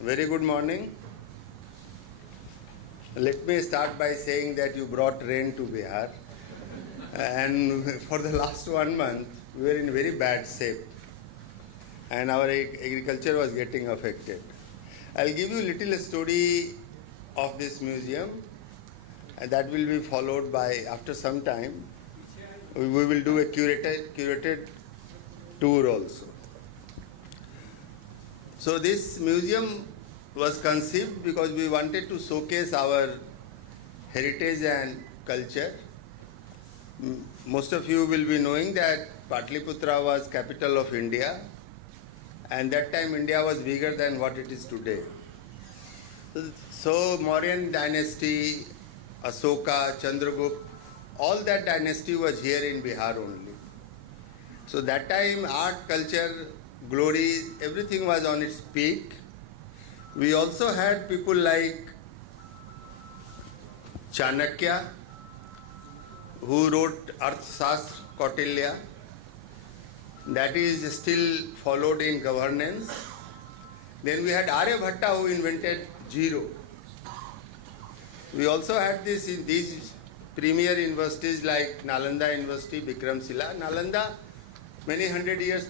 Very good morning. Let me start by saying that you brought rain to Bihar. And for the last 1 month, we were in very bad shape. And our agriculture was getting affected. I'll give you a little story of this museum. And that will be followed by, after some time, we will do a curated tour also. So this museum was conceived because we wanted to showcase our heritage and culture. Most of you will be knowing that Patliputra was capital of India, and that time India was bigger than what it is today. So Mauryan dynasty, Ashoka, Chandragupta, all that dynasty was here in Bihar only. So that time art, culture, glory, everything was on its peak. We also had people like Chanakya, who wrote Arthashastra, Kautilya, that is still followed in governance. Then we had Aryabhatta, who invented zero. We also had these premier universities like Nalanda University, Bikramshila. Nalanda, many hundred years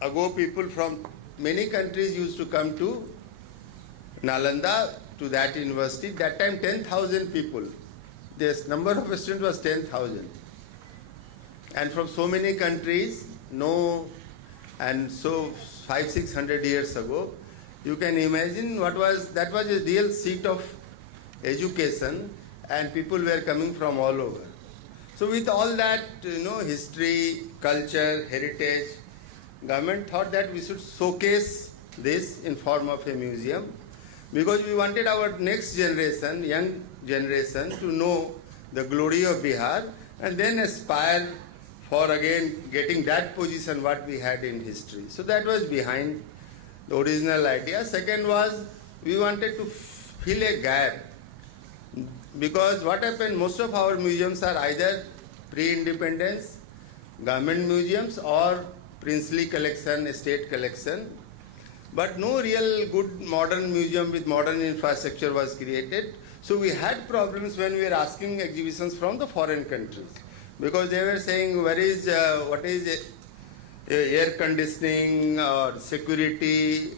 ago, people from many countries used to come to Nalanda, to that university. That time 10,000 people. This number of students was 10,000. And from so many countries, and so 500-600 years ago, you can imagine that was a real seat of education, and people were coming from all over. So with all that, history, culture, heritage, government thought that we should showcase this in form of a museum, because we wanted our next generation, young generation, to know the glory of Bihar and then aspire for again getting that position what we had in history. So that was behind the original idea. Second was, we wanted to fill a gap, because what happened, most of our museums are either pre-independence, government museums, or princely collection, state collection. But no real good modern museum with modern infrastructure was created. So we had problems when we were asking exhibitions from the foreign countries, because they were saying, what is air conditioning or security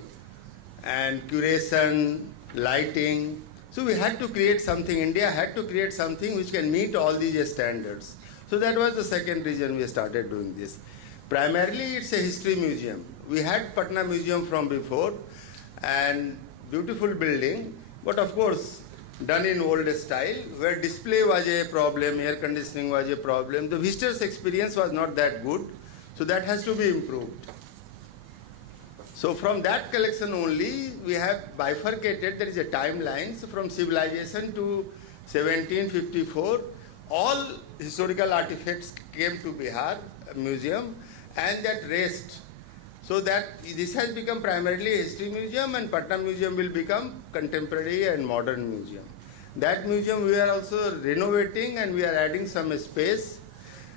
and curation, lighting. So we had to create something. India had to create something which can meet all these standards. So that was the second reason we started doing this. Primarily, it's a history museum. We had Patna Museum from before, and beautiful building, but of course, done in old style, where display was a problem, air conditioning was a problem. The visitor's experience was not that good, so that has to be improved. So from that collection only, we have bifurcated, there is a timeline. So from civilization to 1754, all historical artifacts came to Bihar Museum, and that rest. So that this has become primarily a history museum, and Patna Museum will become contemporary and modern museum. That museum we are also renovating, and we are adding some space.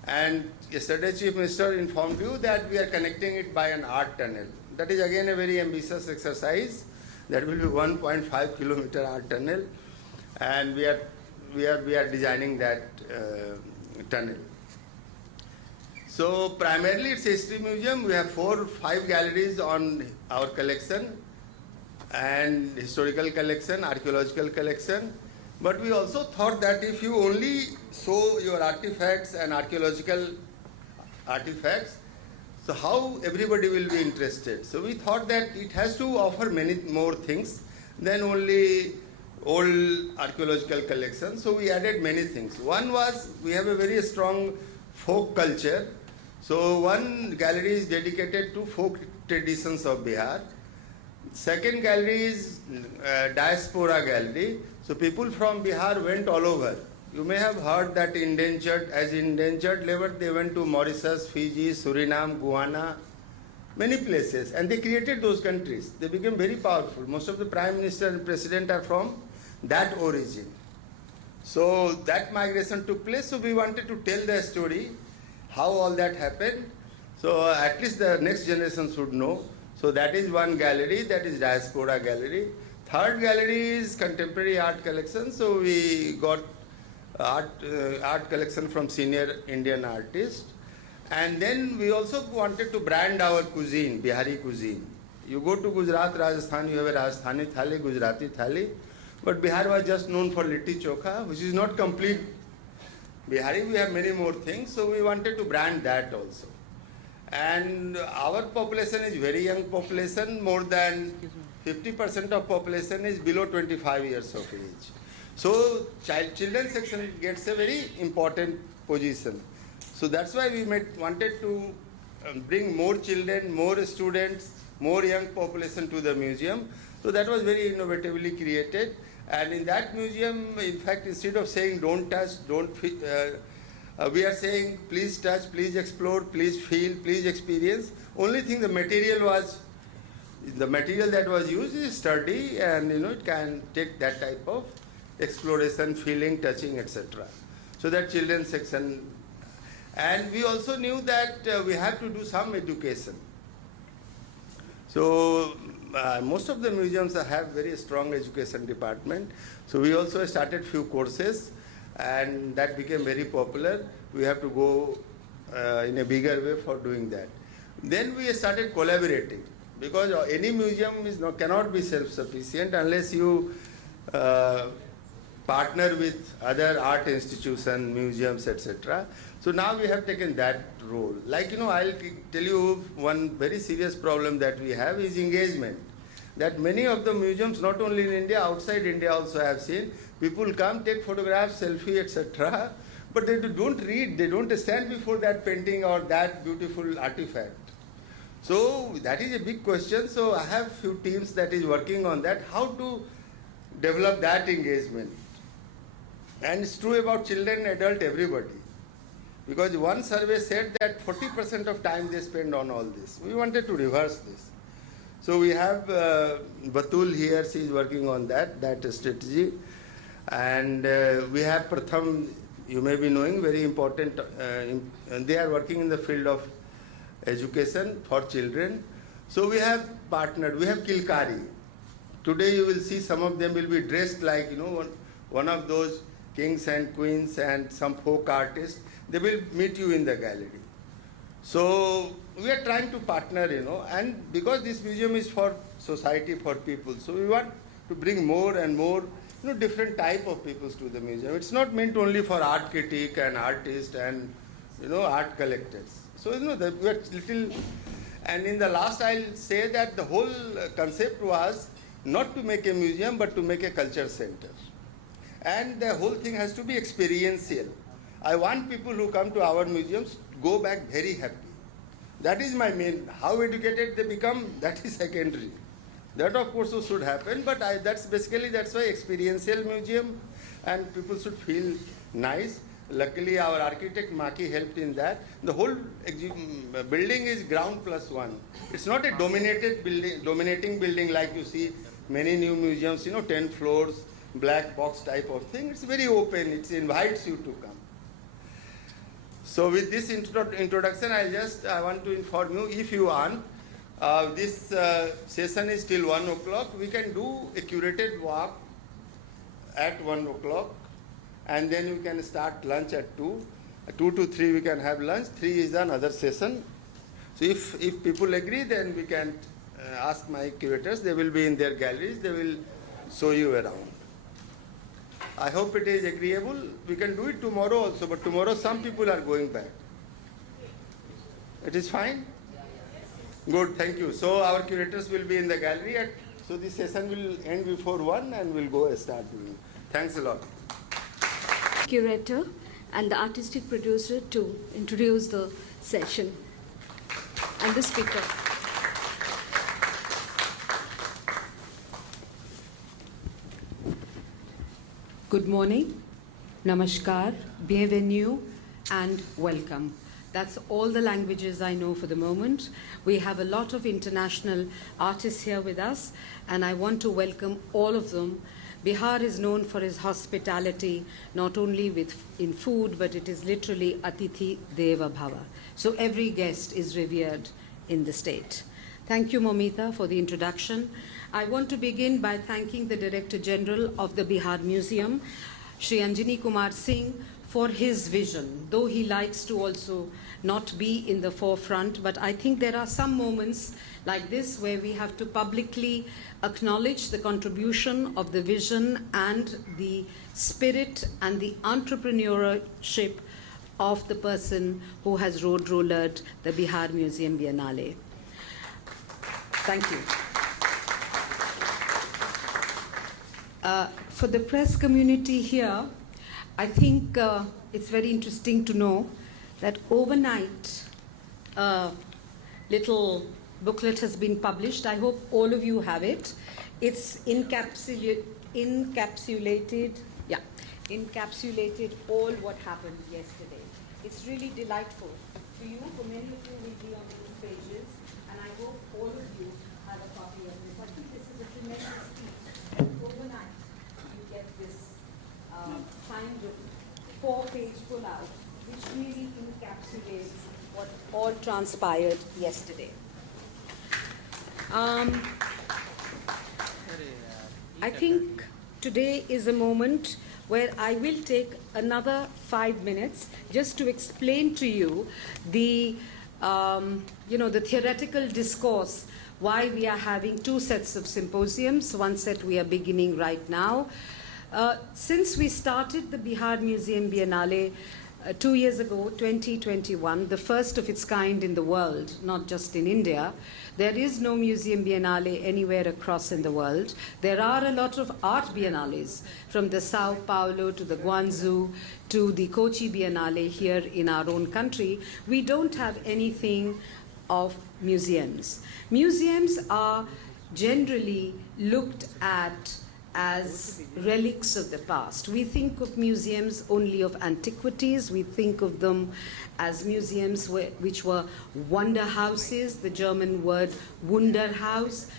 And yesterday Chief Minister informed you that we are connecting it by an art tunnel. That is again a very ambitious exercise. That will be 1.5 kilometer art tunnel, and we are designing that tunnel. So primarily it's a history museum. We have 4-5 galleries on our collection, and historical collection, archaeological collection. But we also thought that if you only show your artifacts and archaeological artifacts, so how everybody will be interested? So we thought that it has to offer many more things than only old archaeological collection. So we added many things. One was, we have a very strong folk culture. So one gallery is dedicated to folk traditions of Bihar. Second gallery is diaspora gallery. So people from Bihar went all over. You may have heard that as indentured labor, they went to Mauritius, Fiji, Suriname, Guyana, many places, and they created those countries. They became very powerful. Most of the prime minister and president are from that origin. So that migration took place. So we wanted to tell the story, how all that happened. So at least the next generation should know. So that is one gallery, that is Diaspora Gallery. Third gallery is contemporary art collection. So we got art collection from senior Indian artists. And then we also wanted to brand our cuisine, Bihari cuisine. You go to Gujarat, Rajasthan, you have a Rajasthani thali, Gujarati thali. But Bihar was just known for litti chokha, which is not complete Bihari. We have many more things, so we wanted to brand that also. And our population is very young population. More than 50% of population is below 25 years of age. So children section gets a very important position. So that's why we wanted to bring more children, more students, more young population to the museum. So that was very innovatively created. And in that museum, in fact, instead of saying don't touch, don't feel, we are saying please touch, please explore, please feel, please experience. Only thing the material that was used is sturdy, and it can take that type of exploration, feeling, touching, etc. So that children's section. And we also knew that we have to do some education. So most of the museums have very strong education department. So we also started few courses, and that became very popular. We have to go in a bigger way for doing that. Then we started collaborating, because any museum cannot be self-sufficient unless you partner with other art institutions, museums, etc. So now we have taken that role. Like, I'll tell you one very serious problem that we have is engagement. That many of the museums, not only in India, outside India also I have seen, people come, take photographs, selfie, etc. But they don't read, they don't stand before that painting or that beautiful artifact. So that is a big question. So I have few teams that is working on that, how to develop that engagement. And it's true about children, adult, everybody. Because one survey said that 40% of time they spend on all this. We wanted to reverse this. So we have Batul here, she is working on that strategy. And we have Pratham, you may be knowing, very important, they are working in the field of education for children. So we have partnered, we have Kilkari. Today you will see some of them will be dressed like, one of those kings and queens and some folk artists. They will meet you in the gallery. So we are trying to partner, and because this museum is for society, for people, so we want to bring more and more, different type of people to the museum. It's not meant only for art critic and artists and, art collectors. So, that we are little, and in the last I'll say that the whole concept was not to make a museum, but to make a culture center. And the whole thing has to be experiential. I want people who come to our museums go back very happy. That is my main. How educated they become, that is secondary. That of course should happen, but that's why experiential museum, and people should feel nice. Luckily our architect Maki helped in that. The whole building is ground plus one. It's not a dominating building like you see many new museums, 10 floors, black box type of thing. It's very open, it invites you to come. So with this introduction, I want to inform you, if you want, this session is till 1 o'clock. We can do a curated walk at 1 o'clock, and then we can start lunch at 2. 2 to 3 we can have lunch. 3 is another session. So if people agree, then we can ask my curators. They will be in their galleries. They will show you around. I hope it is agreeable. We can do it tomorrow also, but tomorrow some people are going back. It is fine? Good, thank you. So our curators will be in the gallery. So the session will end before 1 and we'll go start. Thanks a lot. Curator and the artistic producer to introduce the session and the speaker. Good morning, namaskar, bienvenue, and welcome. That's all the languages I know for the moment. We have a lot of international artists here with us, and I want to welcome all of them. Bihar is known for its hospitality, not only in food, but it is literally Atithi Deva Bhava. So every guest is revered in the state. Thank you, Momita, for the introduction. I want to begin by thanking the Director General of the Bihar Museum, Shri Anjani Kumar Singh, for his vision, though he likes to also not be in the forefront. But I think there are some moments like this where we have to publicly acknowledge the contribution of the vision and the spirit and the entrepreneurship of the person who has road-rollered the Bihar Museum Biennale. Thank you. For the press community here, I think it's very interesting to know that overnight a little booklet has been published. I hope all of you have it. It's encapsulated all what happened yesterday. It's really delightful for you. For many of you will be on these pages, and I hope all of you have a copy of this. I think this is a tremendous feat. Overnight, you get this kind of 4-page pull-out, which really encapsulates what all transpired yesterday. I think today is a moment where I will take another 5 minutes just to explain to you the, the theoretical discourse, why we are having 2 sets of symposiums. One set we are beginning right now. Since we started the Bihar Museum Biennale 2 years ago, 2021, the first of its kind in the world, not just in India, there is no Museum Biennale anywhere across in the world. There are a lot of art biennales, from the Sao Paulo to the Guangzhou to the Kochi Biennale here in our own country. We don't have anything of museums. Museums are generally looked at as relics of the past. We think of museums only of antiquities. We think of them as museums which were wonder houses, the German word Wunderhaus.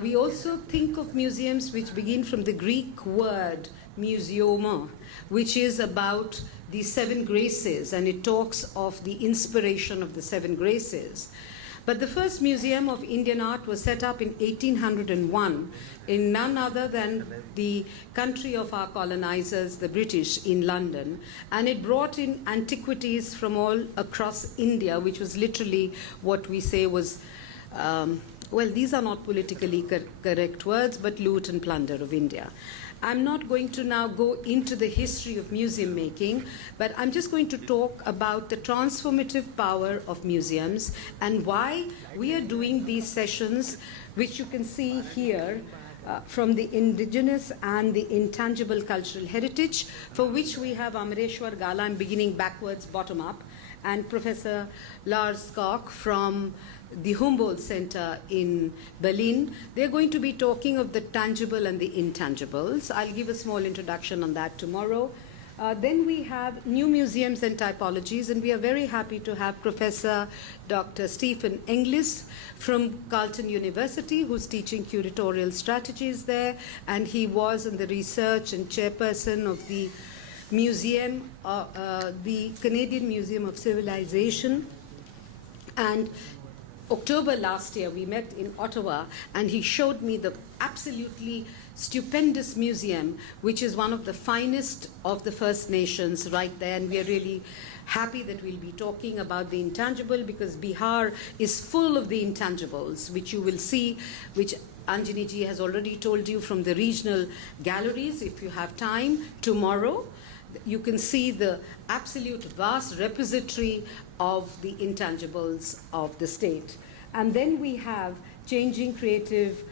We also think of museums which begin from the Greek word museoma, which is about the 7 graces, and it talks of the inspiration of the 7 graces. But the first museum of Indian art was set up in 1801 in none other than the country of our colonizers, the British, in London. And it brought in antiquities from all across India, which was literally what we say was, well, these are not politically correct words, but loot and plunder of India. I'm not going to now go into the history of museum making, but I'm just going to talk about the transformative power of museums and why we are doing these sessions, which you can see here, from the indigenous and the intangible cultural heritage, for which we have Amareshwar Gala. I'm beginning backwards, bottom up, and Professor Lars Koch from the Humboldt Center in Berlin. They're going to be talking of the tangible and the intangibles. I'll give a small introduction on that tomorrow. Then we have new museums and typologies, and we are very happy to have Professor Dr. Stephen Englis from Carleton University, who's teaching curatorial strategies there, and he was in the research and chairperson of the museum, the Canadian Museum of Civilization. And October last year, we met in Ottawa, and he showed me the absolutely stupendous museum, which is one of the finest of the First Nations right there. And we are really happy that we'll be talking about the intangible, because Bihar is full of the intangibles, which you will see, which Anjani ji has already told you from the regional galleries. If you have time, tomorrow, you can see the absolute vast repository of the intangibles of the state. And then we have changing creative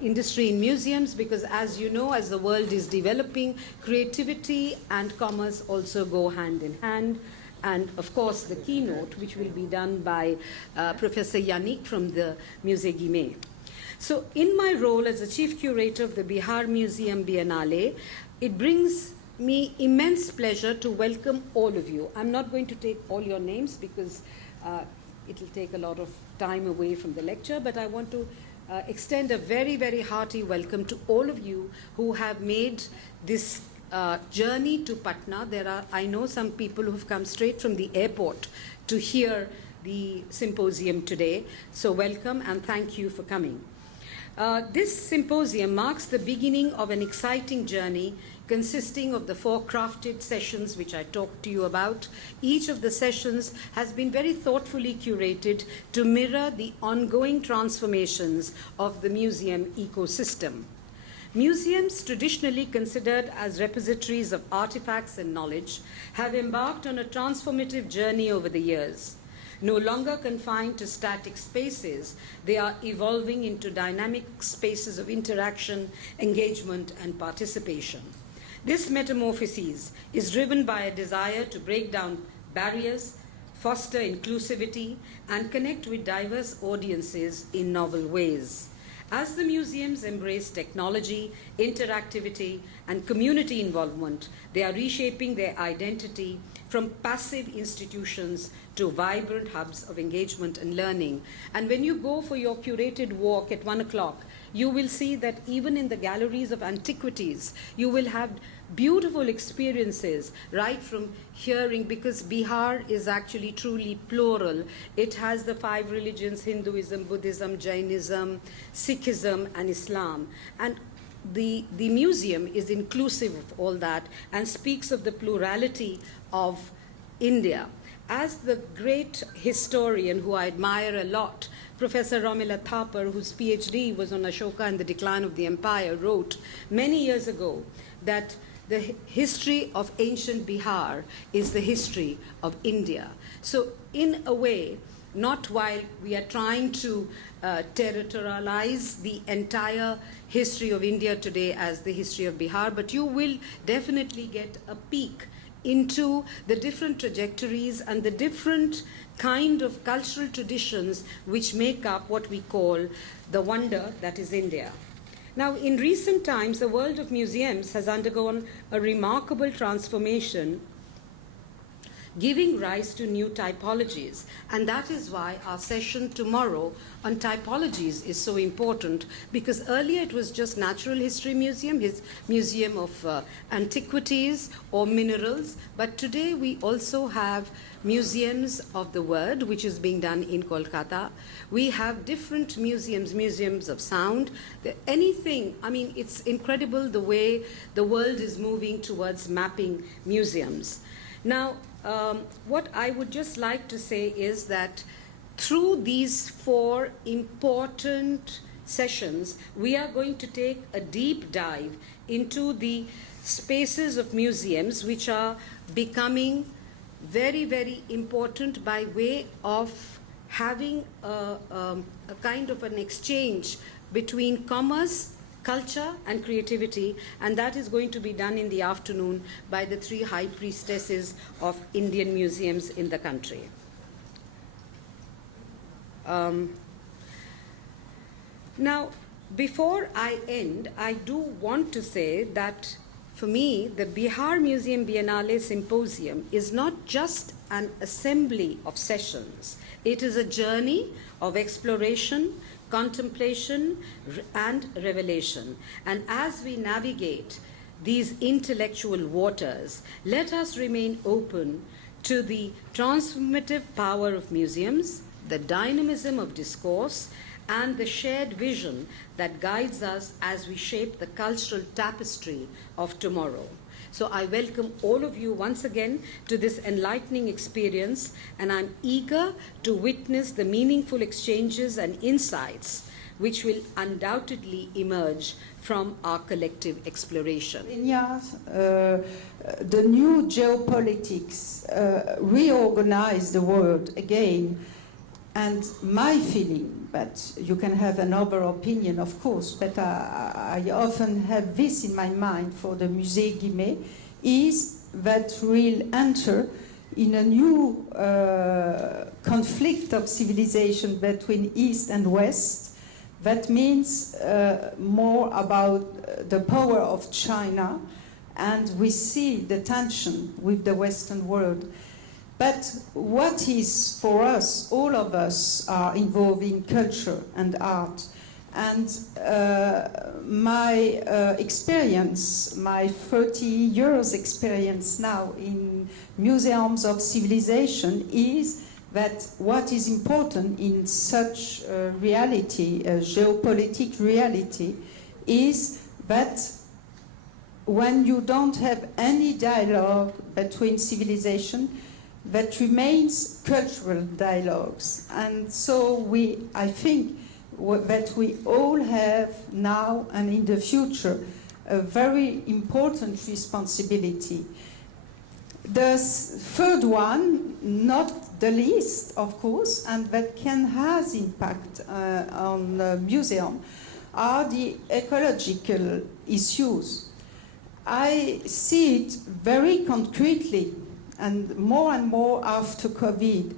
industry in museums, because as you know, as the world is developing, creativity and commerce also go hand in hand. And of course, the keynote, which will be done by Professor Yannick from the Musée Guimet. So in my role as the chief curator of the Bihar Museum Biennale, it brings me immense pleasure to welcome all of you. I'm not going to take all your names because it will take a lot of time away from the lecture, but I want to extend a very, very hearty welcome to all of you who have made this journey to Patna. There are, I know, some people who've come straight from the airport to hear the symposium today. So welcome and thank you for coming. This symposium marks the beginning of an exciting journey consisting of the 4 crafted sessions which I talked to you about. Each of the sessions has been very thoughtfully curated to mirror the ongoing transformations of the museum ecosystem. Museums, traditionally considered as repositories of artifacts and knowledge, have embarked on a transformative journey over the years. No longer confined to static spaces, they are evolving into dynamic spaces of interaction, engagement, and participation. This metamorphosis is driven by a desire to break down barriers, foster inclusivity, and connect with diverse audiences in novel ways. As the museums embrace technology, interactivity, and community involvement, they are reshaping their identity from passive institutions to vibrant hubs of engagement and learning. And when you go for your curated walk at 1 o'clock, you will see that even in the galleries of antiquities, you will have beautiful experiences right from hearing, because Bihar is actually truly plural. It has the 5 religions: Hinduism, Buddhism, Jainism, Sikhism, and Islam. And the museum is inclusive of all that and speaks of the plurality of India. As the great historian who I admire a lot, Professor Romila Thapar, whose PhD was on Ashoka and the Decline of the Empire, wrote many years ago that the history of ancient Bihar is the history of India. So in a way, not while we are trying to territorialize the entire history of India today as the history of Bihar, but you will definitely get a peek into the different trajectories and the different kind of cultural traditions which make up what we call the wonder that is India. Now, in recent times, the world of museums has undergone a remarkable transformation, giving rise to new typologies. And that is why our session tomorrow on typologies is so important, because earlier it was just Natural History Museum, his Museum of Antiquities or Minerals, but today we also have Museums of the Word, which is being done in Kolkata. We have different museums, museums of sound, anything. I mean, it's incredible the way the world is moving towards mapping museums. Now, what I would just like to say is that through these 4 important sessions, we are going to take a deep dive into the spaces of museums which are becoming very, very important by way of having a kind of an exchange between commerce, culture, and creativity, and that is going to be done in the afternoon by the 3 high priestesses of Indian museums in the country. Now, before I end, I do want to say that for me, the Bihar Museum Biennale Symposium is not just an assembly of sessions. It is a journey of exploration, contemplation, and revelation. And as we navigate these intellectual waters, let us remain open to the transformative power of museums, the dynamism of discourse, and the shared vision that guides us as we shape the cultural tapestry of tomorrow. So I welcome all of you once again to this enlightening experience, and I'm eager to witness the meaningful exchanges and insights which will undoubtedly emerge from our collective exploration. The new geopolitics reorganize the world again, and my feeling, but you can have another opinion, of course, but I often have this in my mind for the Musée Guimet, is that we'll enter in a new conflict of civilization between East and West. That means more about the power of China, and we see the tension with the Western world. But what is for us, all of us are involved in culture and art. And my experience, my 30 years experience now in museums of civilization is that what is important in such reality, a geopolitical reality, is that when you don't have any dialogue between civilization, that remains cultural dialogues. And so I think that we all have now and in the future a very important responsibility. The third one, not the least, of course, and that can has impact on the museum, are the ecological issues. I see it very concretely, and more after COVID.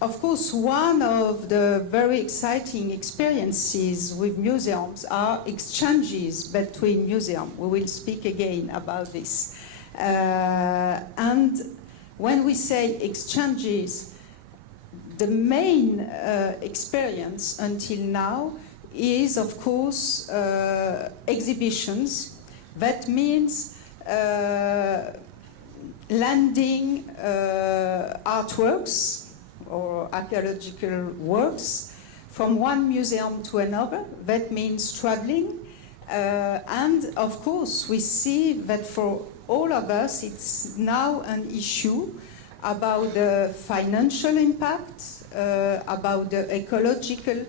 Of course, one of the very exciting experiences with museums are exchanges between museums. We will speak again about this. And when we say exchanges, the main experience until now is, of course, exhibitions. That means lending artworks or archaeological works from one museum to another. That means traveling. And of course, we see that for all of us, it's now an issue about the financial impact, about the ecological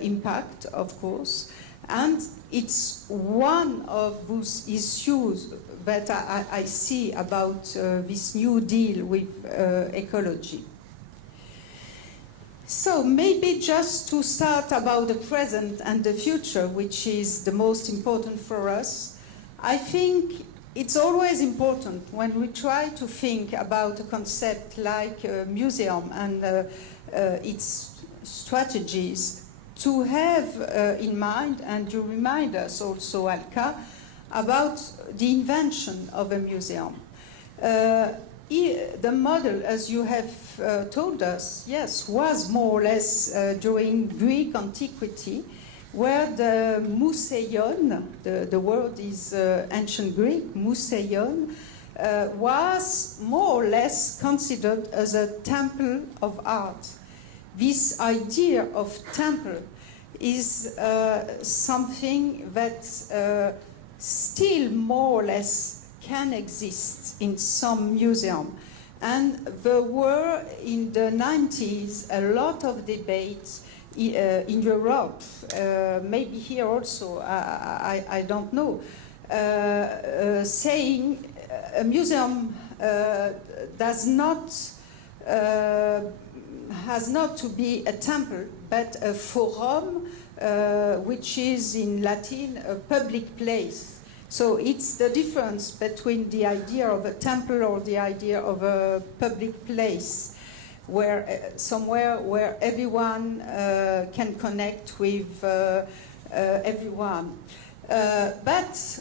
impact, of course. And it's one of those issues that I see about this new deal with ecology. So maybe just to start about the present and the future, which is the most important for us, I think it's always important when we try to think about a concept like a museum and its strategies to have in mind, and you remind us also, Alka, about the invention of a museum. The model, as you have told us, yes, was more or less during Greek antiquity, where the Museion, the word is ancient Greek, Museion, was more or less considered as a temple of art. This idea of temple is something that still more or less can exist in some museum. And there were in the 90s a lot of debates in Europe, maybe here also, I don't know, saying a museum has not to be a temple, but a forum, which is in Latin a public place. So it's the difference between the idea of a temple or the idea of a public place, where somewhere where everyone can connect with everyone. But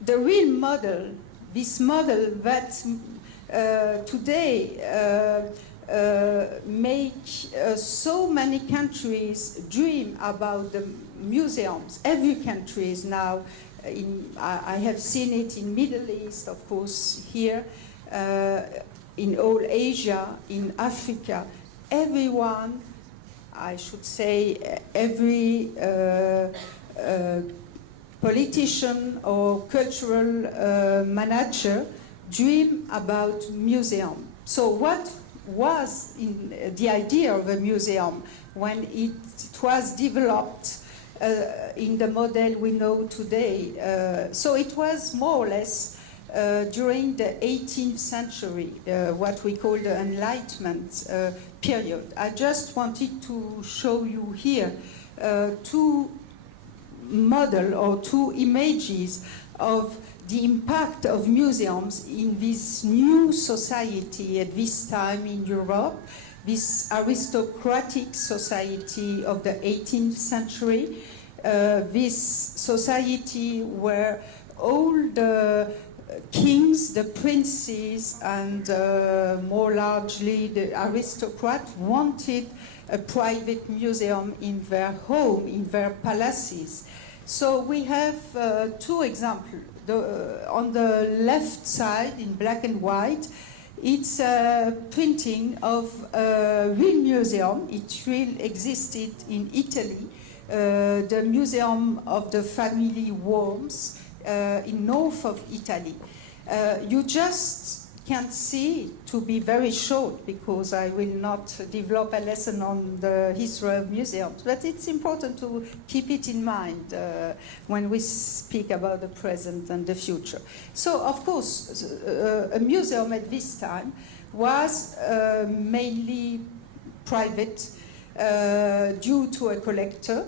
the real model, this model that today make so many countries dream about the museums. Every country is now, I have seen it in Middle East, of course, here, in all Asia, in Africa. Everyone, I should say, every politician or cultural manager dream about museum. So what was in the idea of a museum when it was developed in the model we know today? So it was more or less during the 18th century, what we call the Enlightenment period. I just wanted to show you here two models or two images of the impact of museums in this new society at this time in Europe, this aristocratic society of the 18th century, this society where all the kings, the princes, and more largely the aristocrats wanted a private museum in their home, in their palaces. So we have two examples. On the left side, in black and white, It's a printing of a real museum. It really existed in Italy, the Museum of the Family Worms in north of Italy. You just can see, to be very short, because I will not develop a lesson on the history of museums, but it's important to keep it in mind when we speak about the present and the future. So, of course, a museum at this time was mainly private due to a collector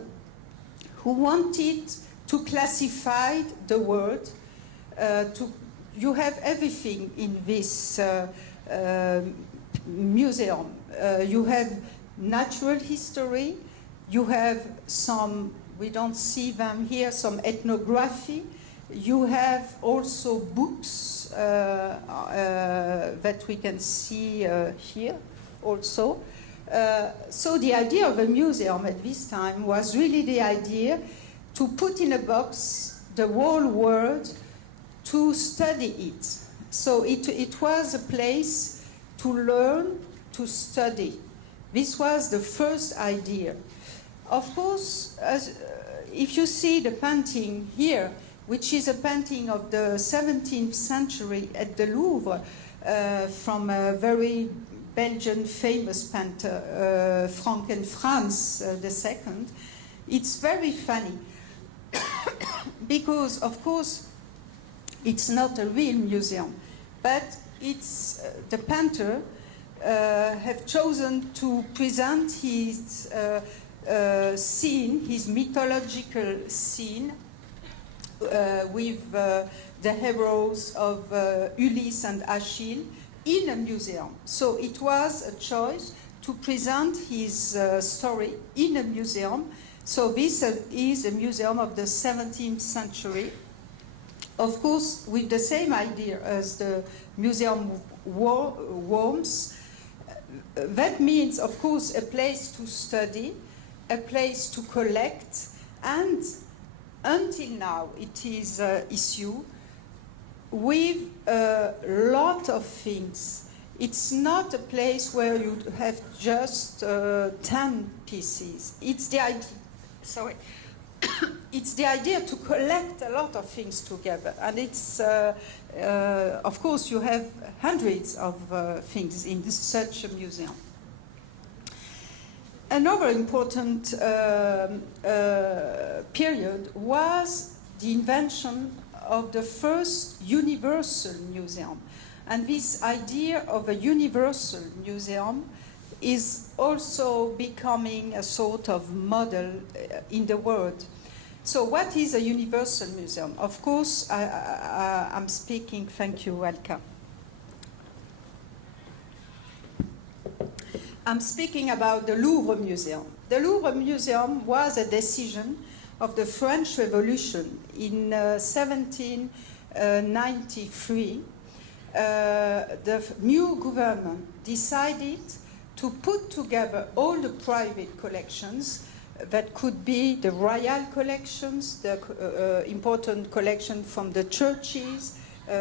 who wanted to classify the world. You have everything in this museum. You have natural history, you have some, we don't see them here, some ethnography. You have also books that we can see here also. So the idea of a museum at this time was really the idea to put in a box the whole world, to study it. So it was a place to learn, to study. This was the first idea. Of course, if you see the painting here, which is a painting of the 17th century at the Louvre from a very Belgian famous painter, Frank and Franz II, it's very funny because, of course, it's not a real museum, but it's the painter have chosen to present his scene, his mythological scene, with the heroes of Ulysse and Achilles in a museum. So it was a choice to present his story in a museum. So this is a museum of the 17th century. Of course, with the same idea as the Museum Worms. That means, of course, a place to study, a place to collect, and until now it is an issue with a lot of things. It's not a place where you have just 10 pieces. It's the idea, sorry. It's the idea to collect a lot of things together, and it's, of course, you have hundreds of things in such a museum. Another important period was the invention of the first universal museum, and this idea of a universal museum is also becoming a sort of model in the world. So what is a universal museum? Of course, I'm speaking, thank you, welcome. I'm speaking about the Louvre Museum. The Louvre Museum was a decision of the French Revolution in 1793. The new government decided to put together all the private collections that could be the royal collections, the important collection from the churches,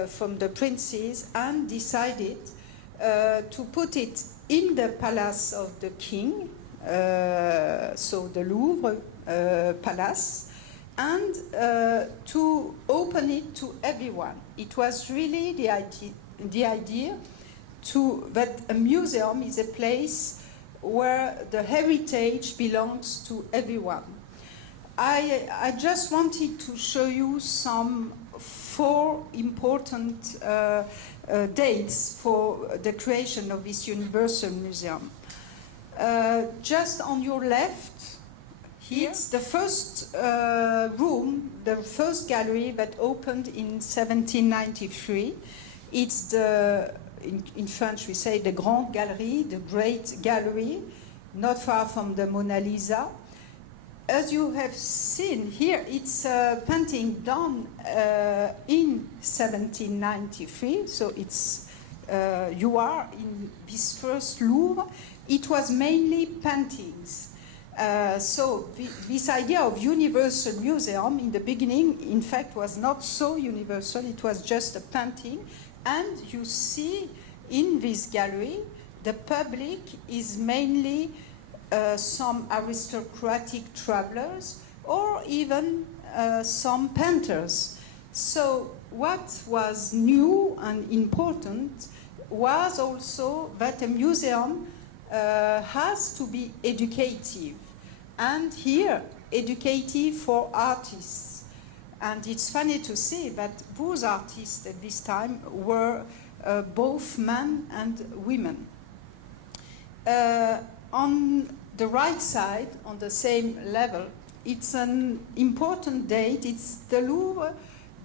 from the princes, and decided to put it in the palace of the king, so the Louvre Palace, and to open it to everyone. It was really the idea that a museum is a place where the heritage belongs to everyone. I just wanted to show you some 4 important dates for the creation of this Universal Museum. Just on your left, here, it's the first room, the first gallery that opened in 1793. It's the in French we say the Grande Galerie, the Great Gallery, not far from the Mona Lisa. As you have seen here, it's a painting done in 1793, so it's you are in this first Louvre. It was mainly paintings. So this idea of universal museum in the beginning, in fact, was not so universal. It was just a painting. And you see in this gallery, the public is mainly some aristocratic travelers or even some painters. So what was new and important was also that a museum has to be educative, and here educative for artists. And it's funny to see that those artists at this time were both men and women. On the right side, on the same level, it's an important date. It's the Louvre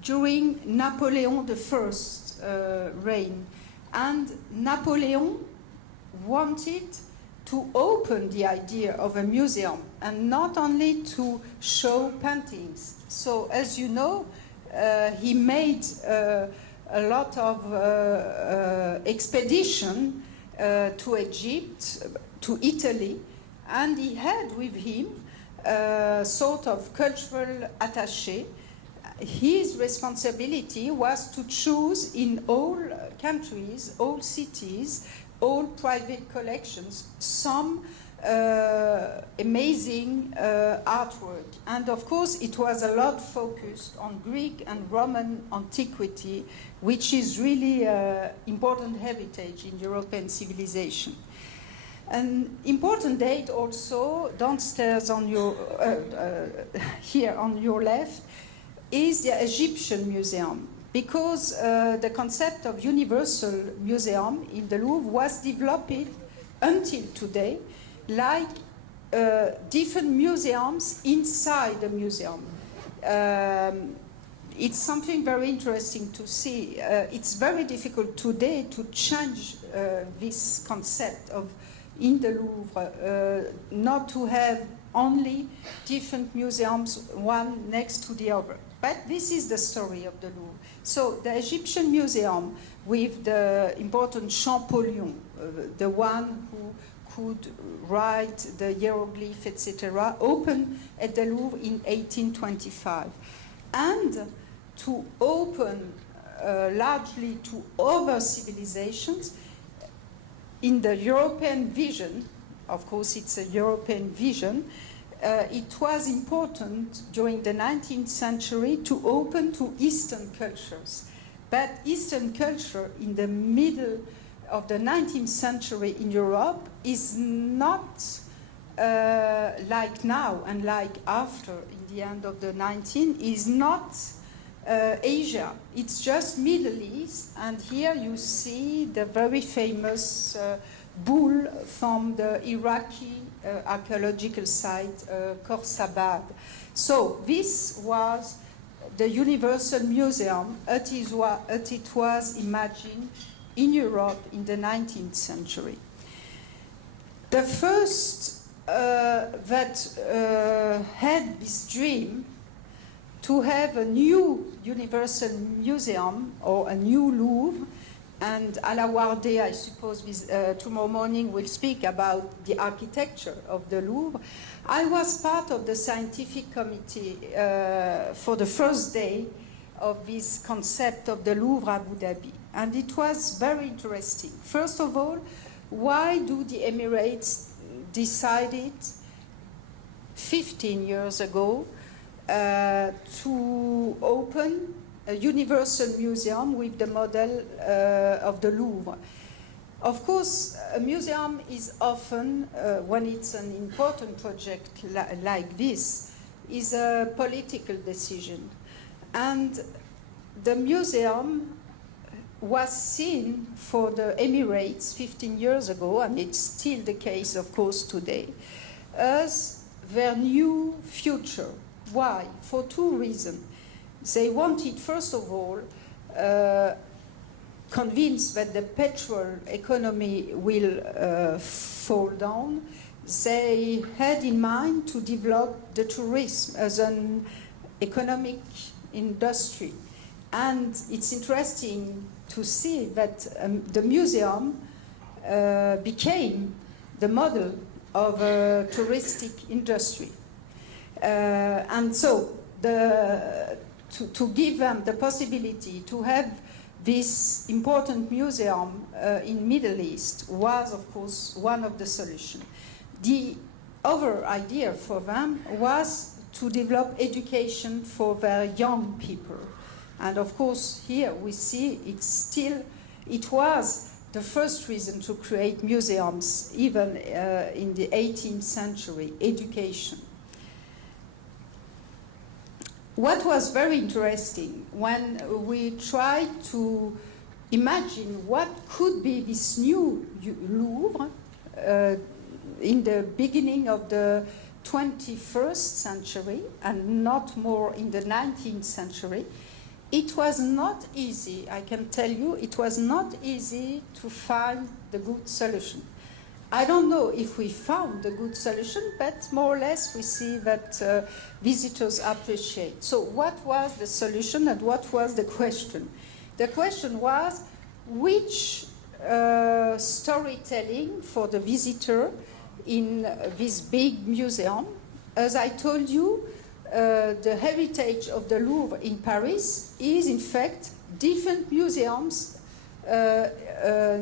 during Napoleon I's reign. And Napoleon wanted to open the idea of a museum and not only to show paintings. So, as you know, he made a lot of expedition to Egypt, to Italy, and he had with him a sort of cultural attaché. His responsibility was to choose in all countries, all cities, all private collections, some amazing artwork. And of course, it was a lot focused on Greek and Roman antiquity, which is really important heritage in European civilization. An important date also, downstairs on your, here on your left, is the Egyptian Museum, because the concept of universal museum in the Louvre was developed until today, like different museums inside the museum. It's something very interesting to see. It's very difficult today to change this concept of in the Louvre, not to have only different museums, one next to the other. But this is the story of the Louvre. So the Egyptian Museum, with the important Champollion, the one who could write the hieroglyph, etc., opened at the Louvre in 1825. And to open largely to other civilizations, in the European vision, of course it's a European vision, it was important during the 19th century to open to Eastern cultures. But Eastern culture in the middle of the 19th century in Europe is not like now and like after, in the end of the 19th, is not Asia. It's just Middle East, and here you see the very famous bull from the Iraqi archaeological site, Khorsabad. So this was the Universal Museum as it was imagined in Europe in the 19th century. The first that had this dream to have a new Universal Museum or a new Louvre, and Alawarde, I suppose, tomorrow morning will speak about the architecture of the Louvre. I was part of the scientific committee for the first day of this concept of the Louvre Abu Dhabi, and it was very interesting. First of all, why do the Emirates decided 15 years ago to open a universal museum with the model of the Louvre? Of course, a museum is often, when it's an important project like this, is a political decision. And the museum was seen for the Emirates 15 years ago, and it's still the case, of course, today, as their new future. Why? For two reasons. They wanted, first of all, convinced that the petrol economy will fall down. They had in mind to develop the tourism as an economic industry. And it's interesting to see that the museum became the model of a touristic industry. And so to give them the possibility to have this important museum in Middle East was, of course, one of the solutions. The other idea for them was to develop education for their young people. And of course, here we see it was the first reason to create museums, even in the 18th century, education. What was very interesting when we tried to imagine what could be this new Louvre in the beginning of the 21st century and not more in the 19th century, it was not easy, I can tell you, it was not easy to find the good solution. I don't know if we found the good solution, but more or less we see that visitors appreciate. So what was the solution and what was the question? The question was, which storytelling for the visitor in this big museum? As I told you, the heritage of the Louvre in Paris is in fact different museums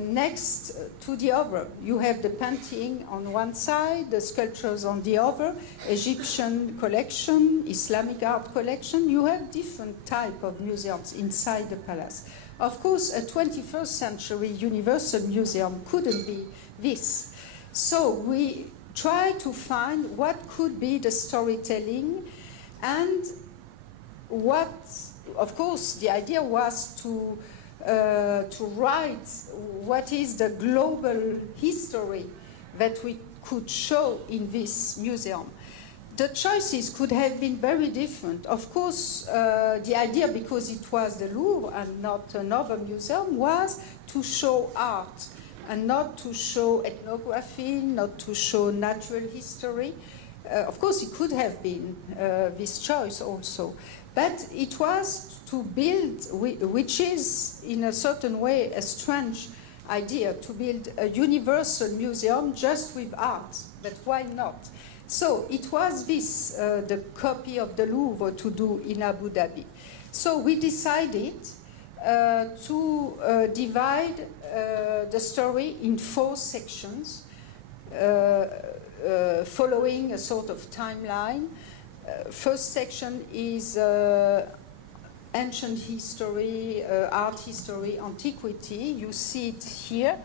next to the other. You have the painting on one side, the sculptures on the other, Egyptian collection, Islamic art collection. You have different type of museums inside the palace. Of course, a 21st century universal museum couldn't be this. So we try to find what could be the storytelling, and what, of course, the idea was to write what is the global history that we could show in this museum. The choices could have been very different. Of course, the idea, because it was the Louvre and not another museum, was to show art and not to show ethnography, not to show natural history. Of course, it could have been this choice also. But it was to build, which is in a certain way a strange idea, to build a universal museum just with art. But why not? So it was this, the copy of the Louvre to do in Abu Dhabi. So we decided to divide the story in 4 sections, following a sort of timeline. First section is ancient history, art history, antiquity. You see it here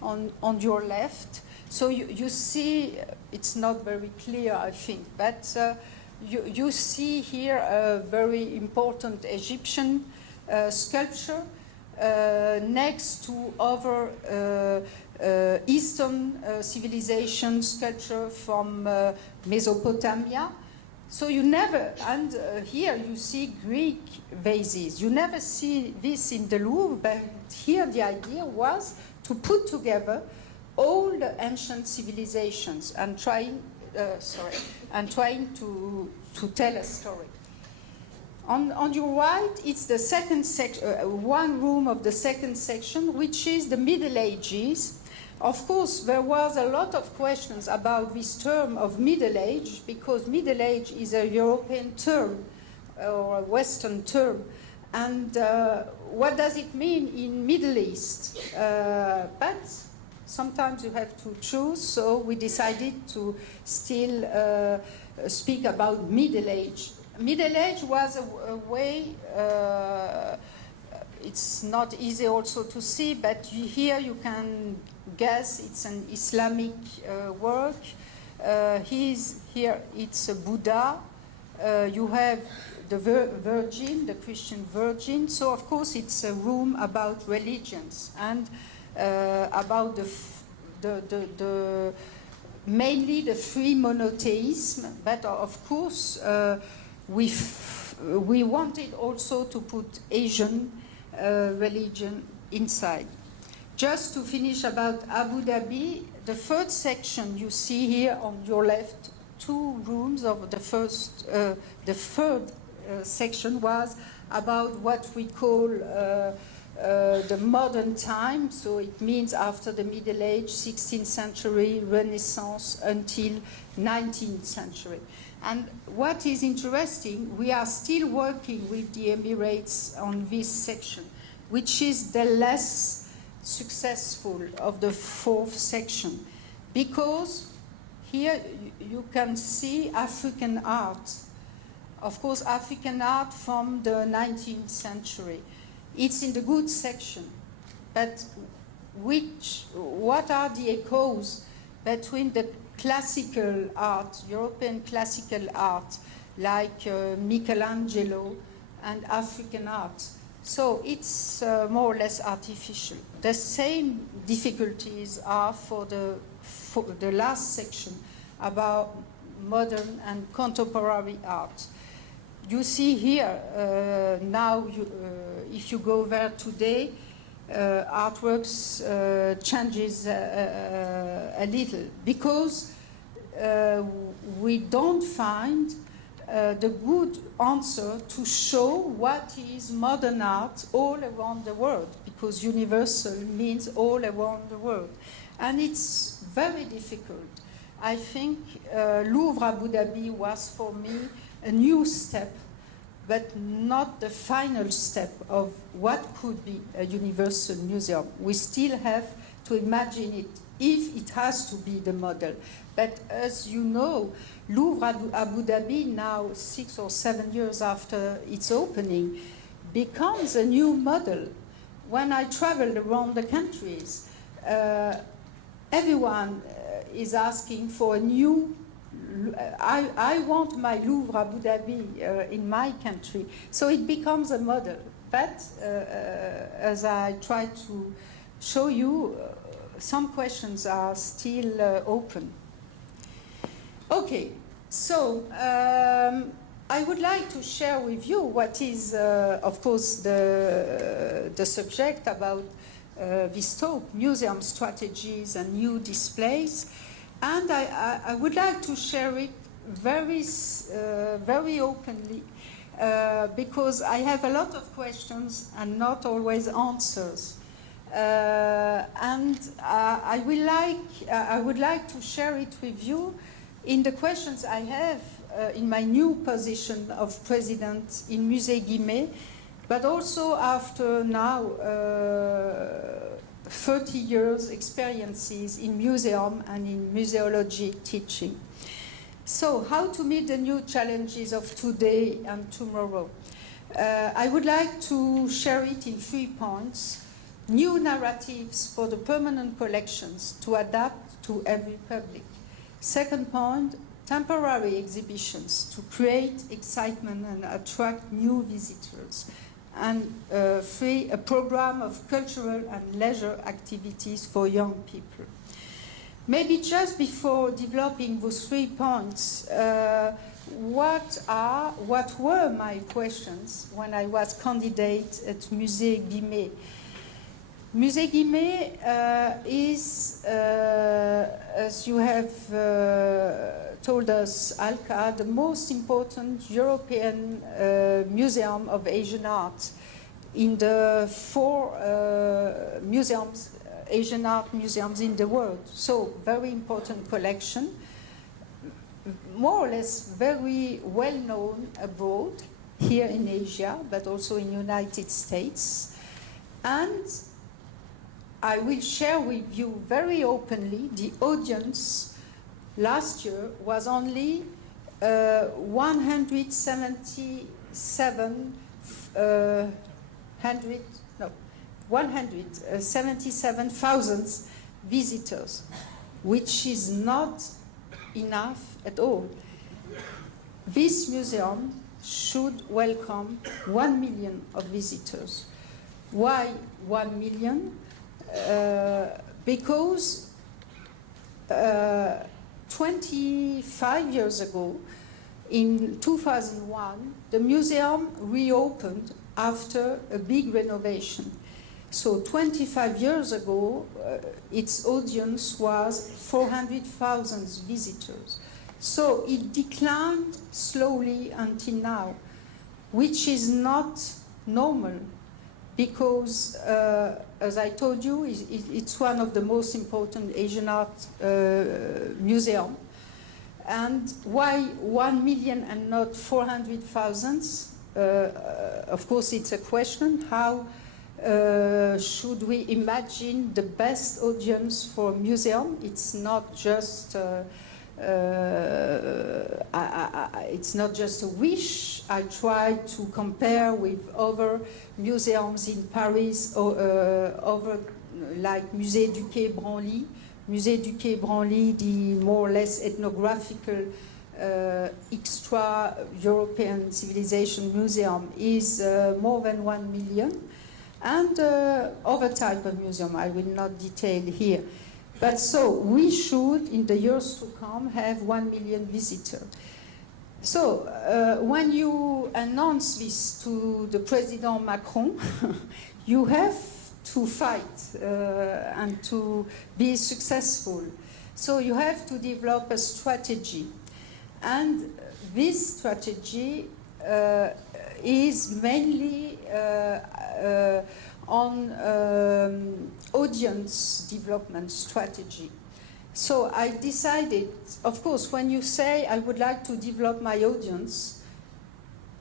on your left. So you see, it's not very clear, I think, but you see here a very important Egyptian sculpture next to other Eastern civilization sculpture from Mesopotamia. So you never, and here you see Greek vases. You never see this in the Louvre, but here the idea was to put together all the ancient civilizations and trying to tell a story. On your right, it's the second section, one room of the second section, which is the Middle Ages. Of course, there was a lot of questions about this term of Middle Age, because Middle Age is a European term or a Western term. And what does it mean in Middle East? But sometimes you have to choose, so we decided to still speak about Middle Age. Middle Age was a way, it's not easy also to see, but here you can guess it's an Islamic work. Here it's a Buddha. You have the Virgin, the Christian Virgin. So of course it's a room about religions and about the mainly the free monotheism, but of course we wanted also to put Asian religion inside. Just to finish about Abu Dhabi, the third section you see here on your left, 2 rooms of the first, the third section was about what we call the modern time, so it means after the Middle Age, 16th century, Renaissance until 19th century. And what is interesting, we are still working with the Emirates on this section, which is the less successful of the fourth section, because here you can see African art. Of course, African art from the 19th century. It's in the good section, but what are the echoes between the classical art, European classical art, like Michelangelo, and African art? So it's more or less artificial. The same difficulties are for the last section about modern and contemporary art. You see here, now, if you go there today, artworks changes a little, because we don't find the good answer to show what is modern art all around the world, because universal means all around the world. And it's very difficult. I think Louvre Abu Dhabi was for me a new step, but not the final step of what could be a universal museum. We still have to imagine it, if it has to be the model. But as you know, Louvre Abu Dhabi, now 6 or 7 years after its opening, becomes a new model. When I travel around the countries, everyone is asking for a new, I want my Louvre Abu Dhabi in my country. So it becomes a model. But as I try to show you, some questions are still open. Okay, so I would like to share with you what is, of course, the subject about this talk, museum strategies and new displays. And I would like to share it very openly, because I have a lot of questions and not always answers. And I would like to share it with you in the questions I have in my new position of president in Musée Guimet, but also after now 30 years experiences in museum and in museology teaching. So how to meet the new challenges of today and tomorrow? I would like to share it in 3 points. New narratives for the permanent collections to adapt to every public. Second point, temporary exhibitions to create excitement and attract new visitors. And 3, a program of cultural and leisure activities for young people. Maybe just before developing those 3 points, what were my questions when I was candidate at Musée Guimet? Musée Guimet is, as you have told us, Alka, the most important European museum of Asian art in the 4 museums, Asian art museums in the world. So, very important collection, more or less very well known abroad, here in Asia, but also in the United States. And I will share with you very openly, the audience last year was only 177,000 visitors, which is not enough at all. This museum should welcome 1 million of visitors. Why 1 million? Because 25 years ago, in 2001, the museum reopened after a big renovation. So 25 years ago, its audience was 400,000 visitors. So it declined slowly until now, which is not normal, because, as I told you, it's one of the most important Asian art museums. And why 1 million and not 400,000? Of course, it's a question how should we imagine the best audience for a museum? It's not just it's not just a wish. I try to compare with other museums in Paris, over like Musée du Quai Branly. Musée du Quai Branly, the more or less ethnographical extra-European civilization museum, is more than 1 million. And other type of museum I will not detail here. But so we should, in the years to come, have 1 million visitors. So when you announce this to the President Macron, you have to fight and to be successful. So you have to develop a strategy. And this strategy is mainly on audience development strategy. So I decided, of course, when you say I would like to develop my audience,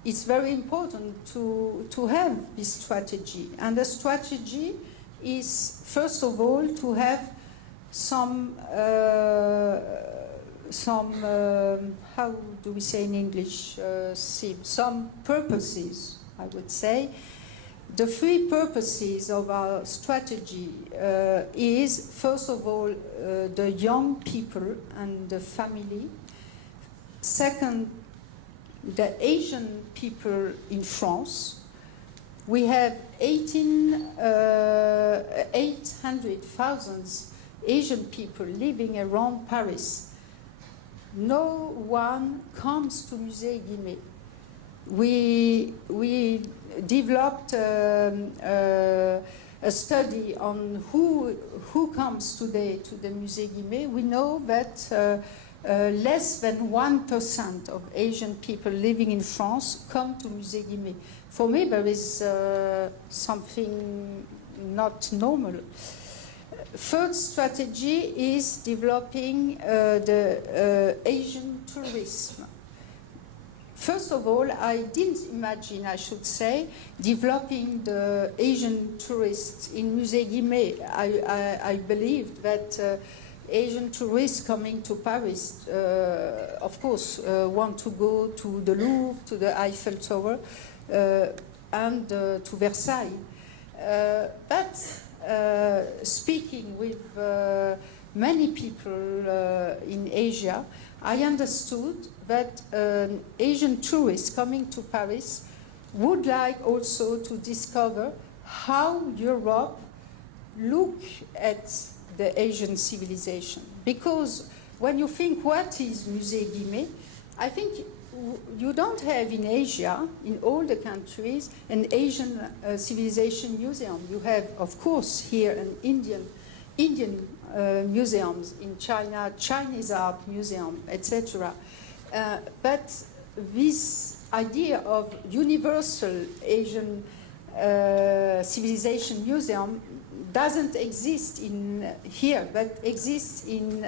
it's very important to have this strategy. And the strategy is, first of all, to have some how do we say in English, some purposes, I would say. The 3 purposes of our strategy is, first of all, the young people and the family. Second, the Asian people in France. We have 800,000 Asian people living around Paris. No one comes to Musée Guimet. We developed a study on who comes today to the Musée Guimet. We know that less than 1% of Asian people living in France come to Musée Guimet. For me, there is something not normal. Third strategy is developing the Asian tourism. First of all, I didn't imagine, I should say, developing the Asian tourists in Musée Guimet. I believed that Asian tourists coming to Paris, of course, want to go to the Louvre, to the Eiffel Tower, and to Versailles. But speaking with many people in Asia, I understood that Asian tourists coming to Paris would like also to discover how Europe look at the Asian civilization. Because when you think what is Musée Guimet, I think you don't have in Asia, in all the countries, an Asian civilization museum. You have, of course, here an Indian museums, in China, Chinese art museum, etc. But this idea of universal Asian civilization museum doesn't exist in here, but exists in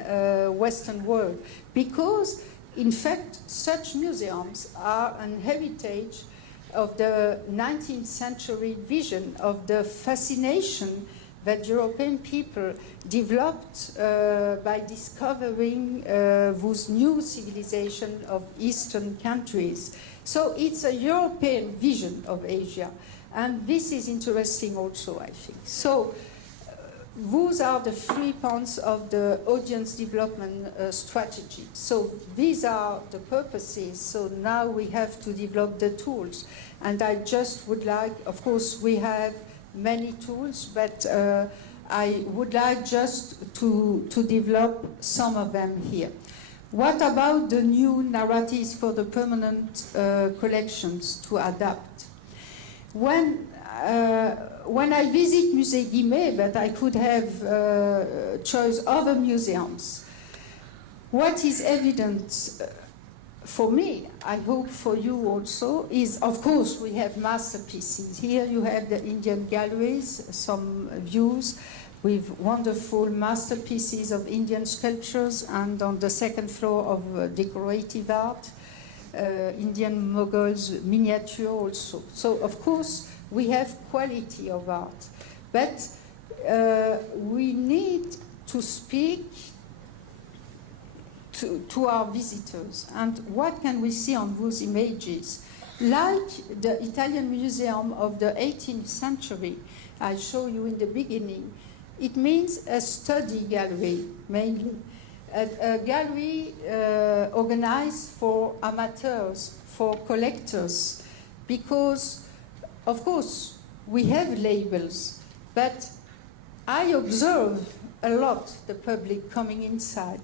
Western world, because in fact such museums are an heritage of the 19th century vision of the fascination that European people developed by discovering those new civilization of Eastern countries. So it's a European vision of Asia, and this is interesting also, I think. So those are the 3 points of the audience development strategy. So these are the purposes. So now we have to develop the tools. And I just would like, of course, we have many tools, but I would like just to develop some of them here. What about the new narratives for the permanent collections to adapt? When I visit Musée Guimet, but I could have choose other museums, what is evident for me, I hope for you also, is of course we have masterpieces. Here you have the Indian galleries, some views with wonderful masterpieces of Indian sculptures, and on the second floor of decorative art, Indian Mughals miniature also. So of course We have quality of art. But we need to speak to our visitors. And what can we see on those images? Like the Italian museum of the 18th century, I showed you in the beginning, it means a study gallery, mainly. A gallery organized for amateurs, for collectors, because, of course, we have labels, but I observe a lot the public coming inside.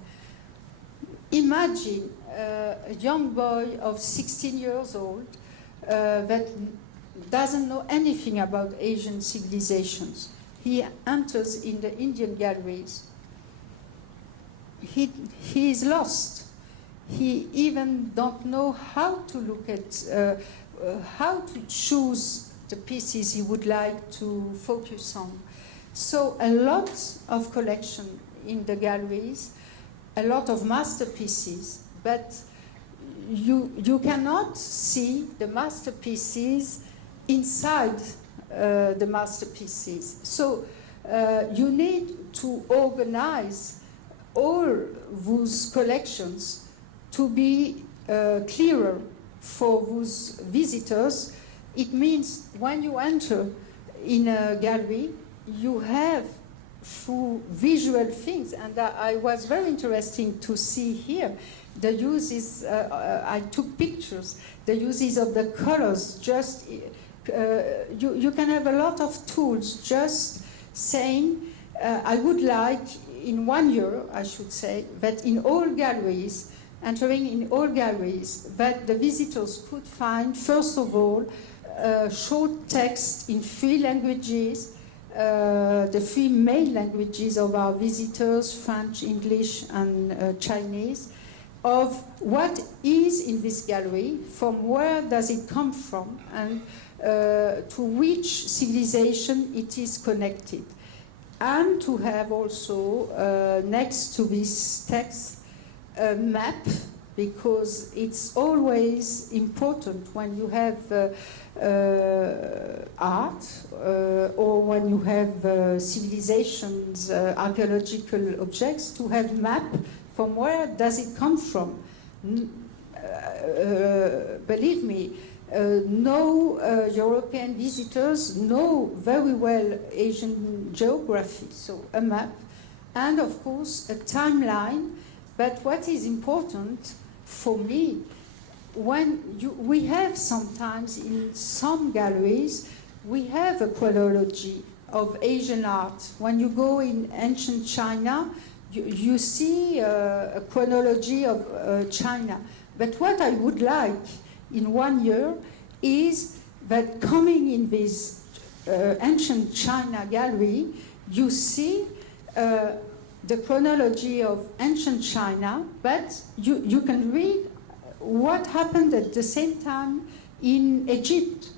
Imagine a young boy of 16 years old that doesn't know anything about Asian civilizations. He enters in the Indian galleries. He is lost. He even don't know how to look at, how to choose the pieces he would like to focus on. So a lot of collection in the galleries, a lot of masterpieces, but you cannot see the masterpieces inside the masterpieces. So you need to organize all those collections to be clearer for those visitors. It means when you enter in a gallery, you have through visual things, and I was very interesting to see here the uses, I took pictures, the uses of the colors, just, you can have a lot of tools just saying, I would like in 1 year, I should say, that in all galleries, entering in all galleries, that the visitors could find, first of all, short text in 3 languages, the 3 main languages of our visitors, French, English, and Chinese, of what is in this gallery, from where does it come from, and to which civilization it is connected. And to have also, next to this text, a map, because it's always important when you have art or when you have civilizations, archaeological objects, to have map from where does it come from. Believe me, no European visitors know very well Asian geography, so a map, and of course a timeline. But what is important for me, we have sometimes in some galleries, we have a chronology of Asian art. When you go in ancient China, you see a chronology of China. But what I would like in 1 year is that coming in this ancient China gallery, you see the chronology of ancient China, but you can read what happened at the same time in Egypt,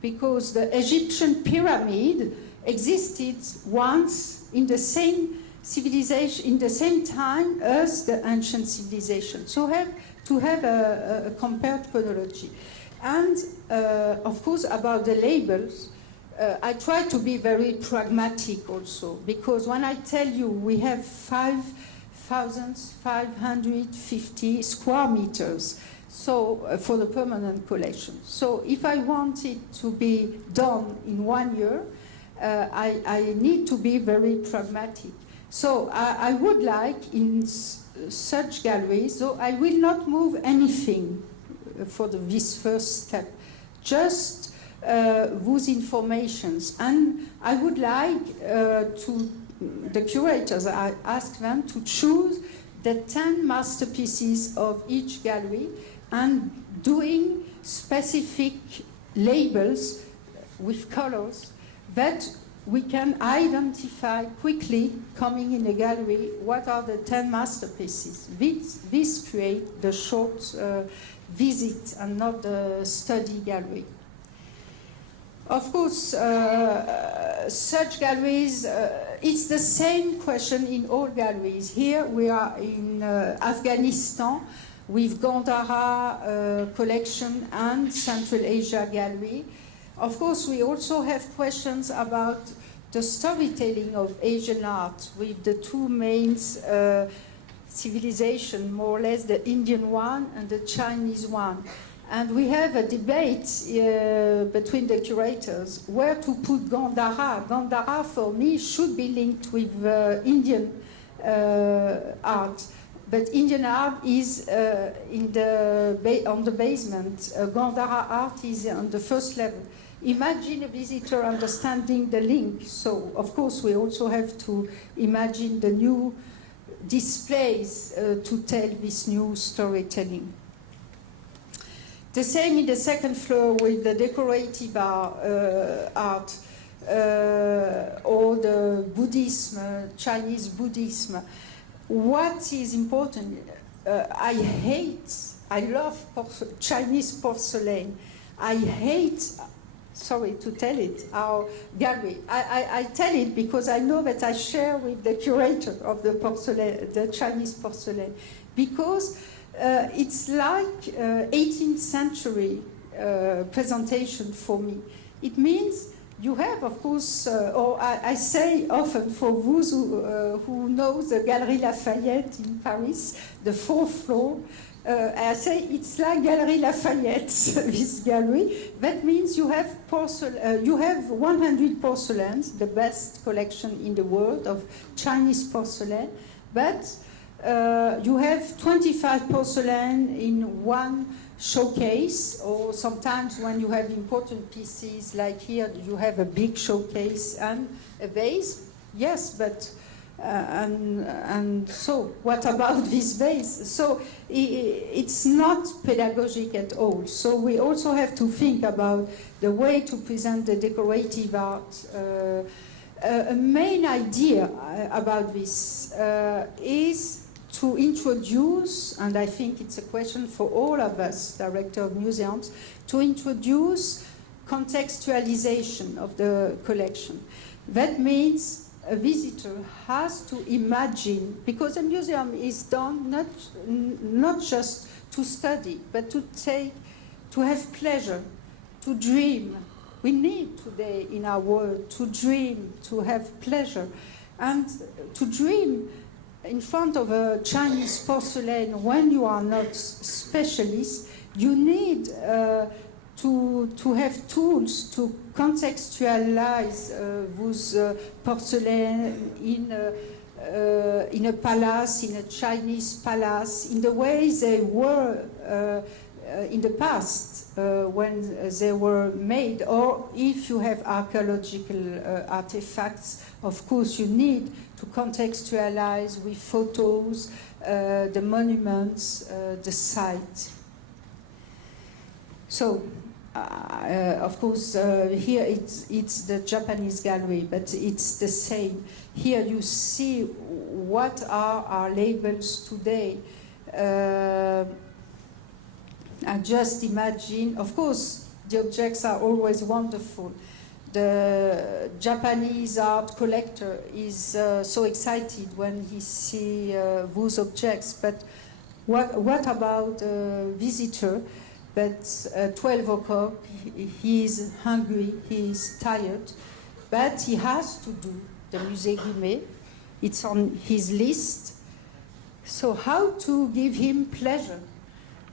because the Egyptian pyramid existed once in the same civilization, in the same time as the ancient civilization. So to have a compared chronology. And of course about the labels, I try to be very pragmatic also, because when I tell you we have 5,550 square meters, so for the permanent collection. So if I want it to be done in 1 year, I need to be very pragmatic. So I would like in such galleries, so I will not move anything for this first step, just those informations. And I would like the curators, I ask them to choose the 10 masterpieces of each gallery and doing specific labels with colors that we can identify quickly coming in a gallery what are the 10 masterpieces. This creates the short visit and not the study gallery. Of course, such galleries, it's the same question in all galleries. Here we are in Afghanistan with Gandhara collection and Central Asia Gallery. Of course, we also have questions about the storytelling of Asian art with the two main civilizations, more or less the Indian one and the Chinese one. And we have a debate between the curators where to put Gandhara. Gandhara, for me, should be linked with Indian art. But Indian art is on the basement. Gandhara art is on the first level. Imagine a visitor understanding the link. So, of course, we also have to imagine the new displays to tell this new storytelling. The same in the second floor with the decorative art or the Buddhism, Chinese Buddhism. What is important, I love Chinese porcelain. I hate, sorry to tell it, our gallery. I tell it because I know that I share with the curator of the porcelain, the Chinese porcelain, because it's like 18th century presentation for me. It means you have, of course, or I say often for those who know the Galerie Lafayette in Paris, the fourth floor, I say it's like Galerie Lafayette, this gallery. That means you have you have 100 porcelains, the best collection in the world of Chinese porcelain, but you have 25 porcelain in one showcase, or sometimes when you have important pieces, like here, you have a big showcase and a vase. Yes, but and so what about this vase? So it's not pedagogic at all. So we also have to think about the way to present the decorative art. A main idea about this is to introduce, and I think it's a question for all of us, director of museums, to introduce contextualization of the collection. That means a visitor has to imagine, because a museum is done not just to study, but to have pleasure, to dream. We need today in our world to dream, to have pleasure, and to dream in front of a Chinese porcelain. When you are not specialist, you need to have tools to contextualize those porcelain in a palace, in a Chinese palace, in the way they were in the past when they were made. Or if you have archaeological artifacts, of course you need to contextualize with photos the monuments, the site. So, of course, here it's the Japanese gallery, but it's the same. Here you see what are our labels today. I just imagine, of course, the objects are always wonderful. The Japanese art collector is so excited when he sees those objects, but what about a visitor? But at 12 o'clock, he is hungry, he is tired, but he has to do the Musée Guimet. It's on his list. So how to give him pleasure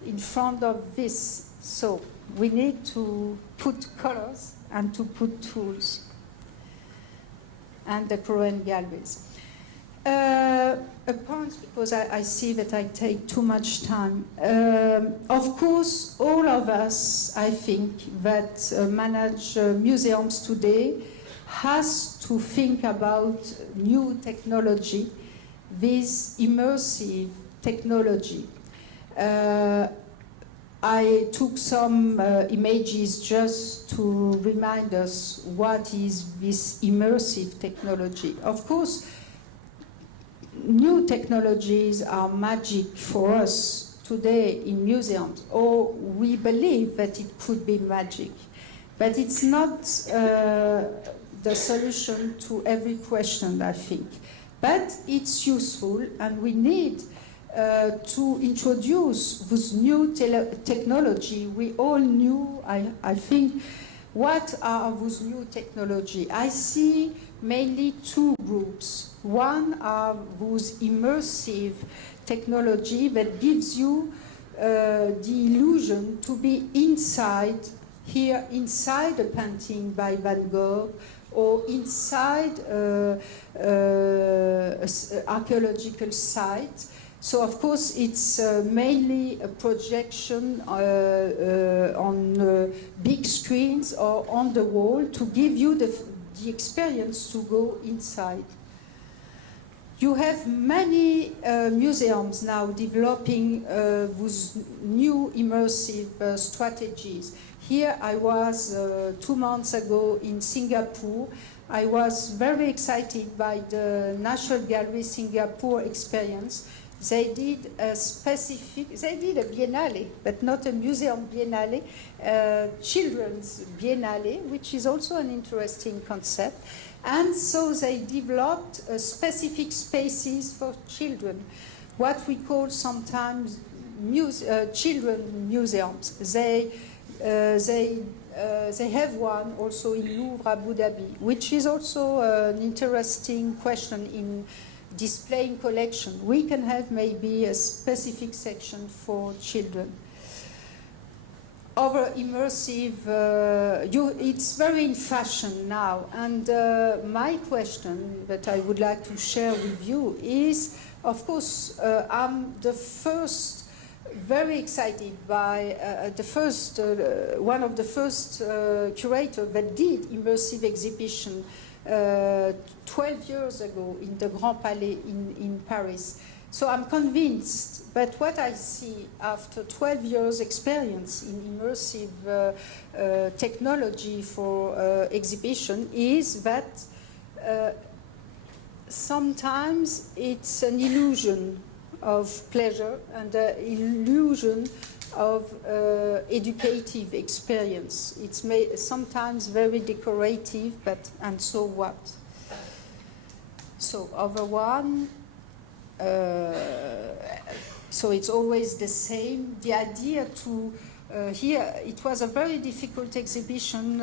in front of this? So we need to put colors and to put tools. And the current galleries. A point, because I see that I take too much time. Of course, all of us, I think, that manage museums today has to think about new technology, this immersive technology. I took some images just to remind us what is this immersive technology. Of course, new technologies are magic for us today in museums, or we believe that it could be magic. But it's not the solution to every question, I think. But it's useful, and we need to introduce this new technology. We all knew, I think, What are those new technology? I see mainly two groups. One are those immersive technology that gives you the illusion to be inside, here inside a painting by Van Gogh, or inside archaeological site. So of course it's mainly a projection on big screens or on the wall to give you the experience to go inside. You have many museums now developing those new immersive strategies. Here I was 2 months ago in Singapore. I was very excited by the National Gallery Singapore experience. They did a biennale, but not a museum biennale, children's biennale, which is also an interesting concept. And so they developed specific spaces for children, what we call sometimes children museums. They have one also in Louvre, Abu Dhabi, which is also an interesting question in displaying collection. We can have maybe a specific section for children. Over immersive, it's very in fashion now. And my question that I would like to share with you is, of course, I'm the first, very excited by one of the first curators that did immersive exhibition 12 years ago in the Grand Palais in Paris. So I'm convinced, but what I see after 12 years experience in immersive technology for exhibition is that sometimes it's an illusion of pleasure and an illusion of educative experience. It's sometimes very decorative, and so what? So over one, so it's always the same. The idea to here, it was a very difficult exhibition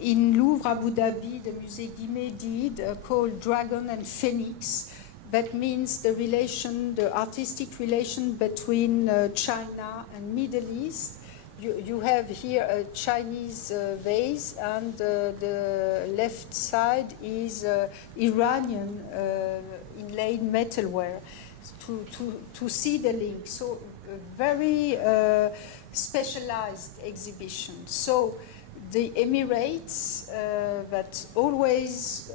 in Louvre, Abu Dhabi, the Musée Guimet did, called Dragon and Phoenix. That means the relation, the artistic relation between China and Middle East. You have here a Chinese vase, and the left side is Iranian inlaid metalware to see the link. So a very specialized exhibition. So the Emirates that always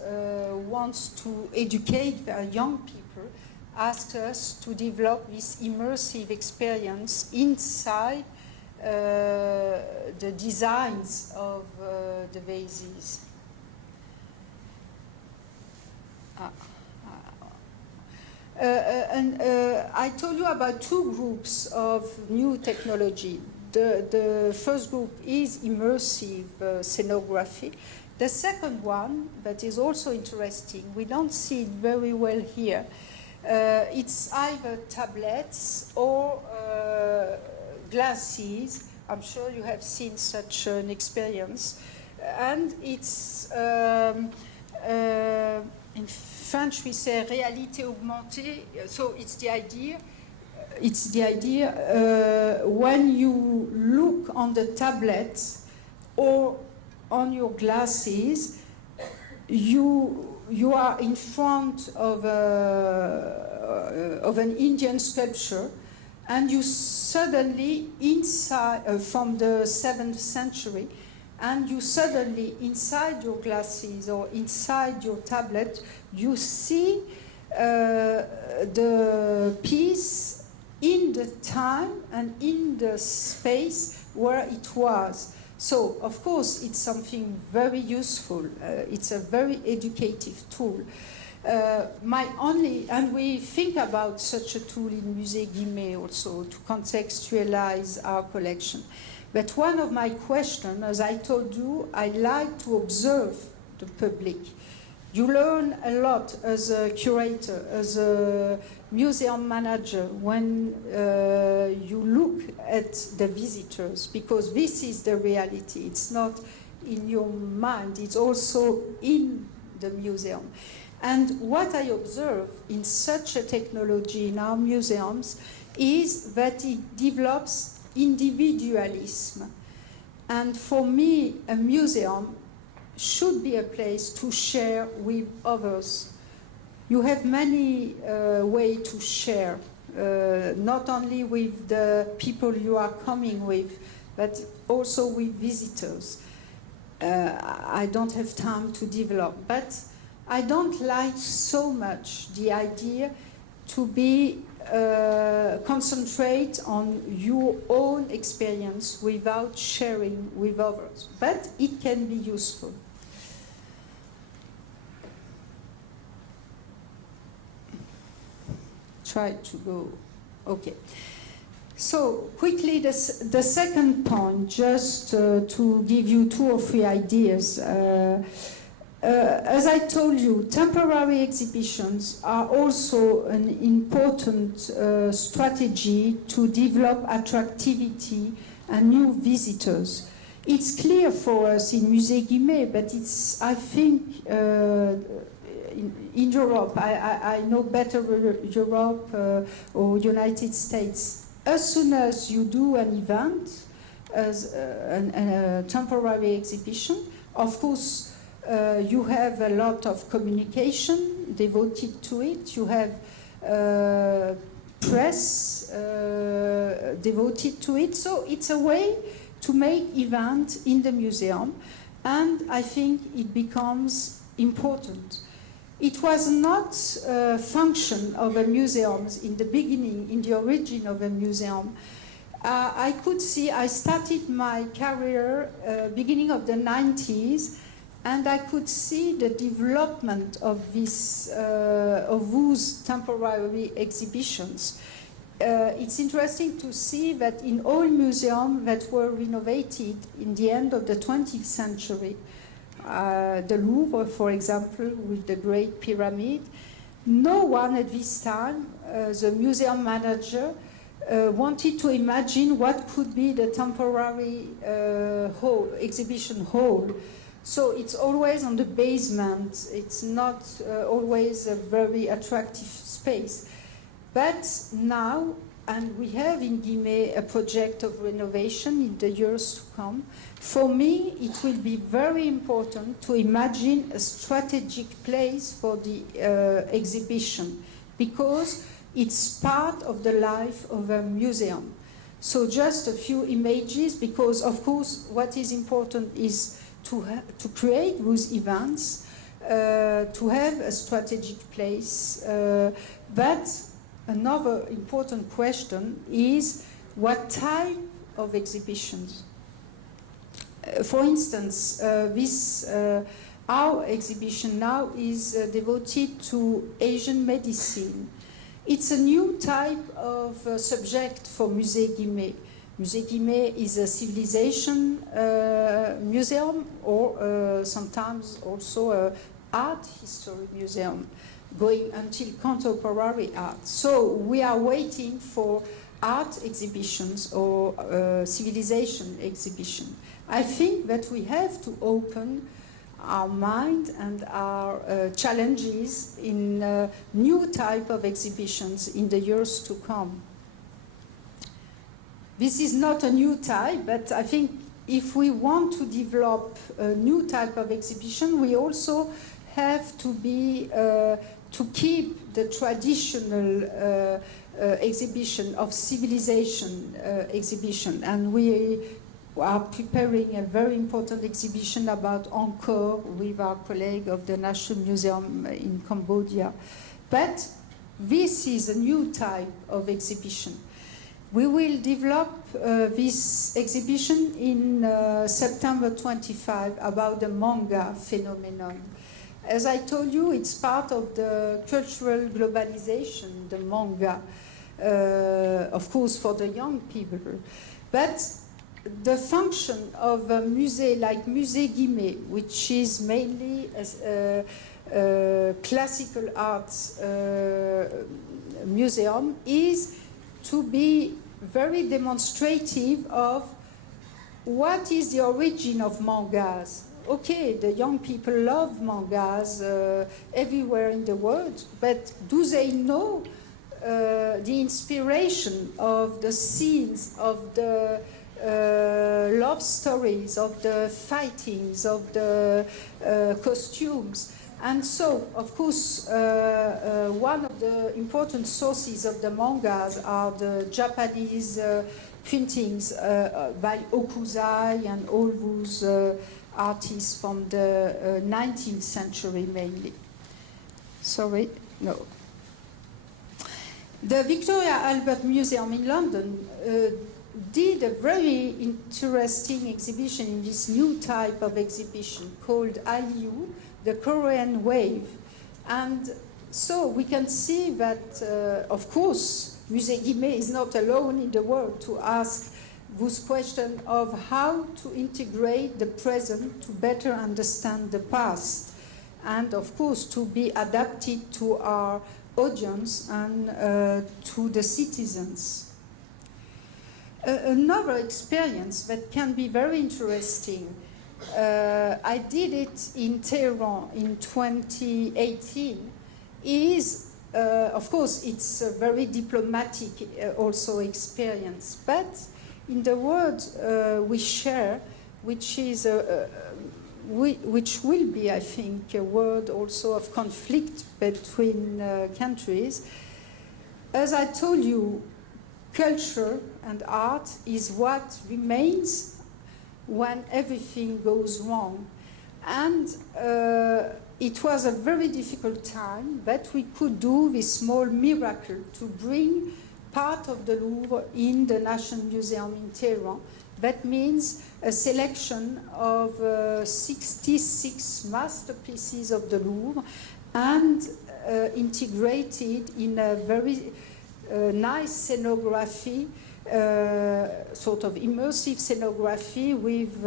wants to educate their young people asked us to develop this immersive experience inside the designs of the vases. I told you about two groups of new technology. The first group is immersive scenography. The second one, that is also interesting, we don't see it very well here. It's either tablets or glasses. I'm sure you have seen such an experience. And it's, in French we say réalité augmentée, so it's the idea when you look on the tablet or on your glasses, you are in front of an Indian sculpture, and you suddenly inside from the 7th century, and you suddenly inside your glasses or inside your tablet, you see the piece in the time and in the space where it was. So, of course, it's something very useful. It's a very educative tool. And we think about such a tool in Musée Guimet also to contextualize our collection. But one of my questions, as I told you, I like to observe the public. You learn a lot as a curator, as a museum manager, when you look at the visitors, because this is the reality. It's not in your mind, it's also in the museum. And what I observe in such a technology in our museums is that it develops individualism. And for me, a museum should be a place to share with others. You have many ways to share, not only with the people you are coming with, but also with visitors. I don't have time to develop, but I don't like so much the idea to be concentrate on your own experience without sharing with others, but it can be useful. Try to go, okay. So quickly, the second point, just to give you 2 or 3 ideas. As I told you, temporary exhibitions are also an important strategy to develop attractivity and new visitors. It's clear for us in Musée Guimet, but it's, I think, in Europe, I know better Europe or United States. As soon as you do an event, as a temporary exhibition, of course, you have a lot of communication devoted to it. You have press devoted to it. So it's a way to make events in the museum, and I think it becomes important. It was not a function of a museum in the beginning, in the origin of a museum. I could see, I started my career beginning of the 90s, and I could see the development of those temporary exhibitions. It's interesting to see that in all museums that were renovated in the end of the 20th century, the Louvre, for example, with the Great Pyramid, no one at this time, the museum manager, wanted to imagine what could be the temporary exhibition hall. So it's always on the basement. It's not always a very attractive space. But now, and we have in Guimet a project of renovation in the years to come, for me it will be very important to imagine a strategic place for the exhibition, because it's part of the life of a museum. So just a few images, because of course what is important is to create those events, to have a strategic place, but another important question is what type of exhibitions. For instance, our exhibition now is devoted to Asian medicine. It's a new type of subject for Musée Guimet. Musée Guimet is a civilization museum, or sometimes also an art history museum, going until contemporary art. So we are waiting for art exhibitions or civilization exhibition. I think that we have to open our mind and our challenges in new type of exhibitions in the years to come. This is not a new type, but I think if we want to develop a new type of exhibition, we also have to be to keep the traditional exhibition of civilization exhibition, and we are preparing a very important exhibition about Angkor with our colleague of the National Museum in Cambodia. But this is a new type of exhibition. We will develop this exhibition in September 25 about the manga phenomenon. As I told you, it's part of the cultural globalization, the manga, of course, for the young people. But the function of a musée like Musée Guimet, which is mainly a classical arts museum, is to be very demonstrative of what is the origin of mangas? Okay, the young people love mangas everywhere in the world, but do they know the inspiration of the scenes, of the love stories, of the fightings, of the costumes? And so, of course, one of the important sources of the mangas are the Japanese printings by Okuzai and all those artists from the 19th century mainly. Sorry, no. The Victoria Albert Museum in London did a very interesting exhibition in this new type of exhibition called Hallyu, the Korean Wave. And so we can see that, of course, Musée Guimet is not alone in the world to ask this question of how to integrate the present to better understand the past, and of course to be adapted to our audience and to the citizens. Another experience that can be very interesting, I did it in Tehran in 2018, is, of course, it's a very diplomatic also experience, but in the world we share, which is which will be, I think, a word also of conflict between countries. As I told you, culture and art is what remains when everything goes wrong. And it was a very difficult time, but we could do this small miracle to bring part of the Louvre in the National Museum in Tehran. That means a selection of 66 masterpieces of the Louvre and integrated in a very nice scenography, sort of immersive scenography with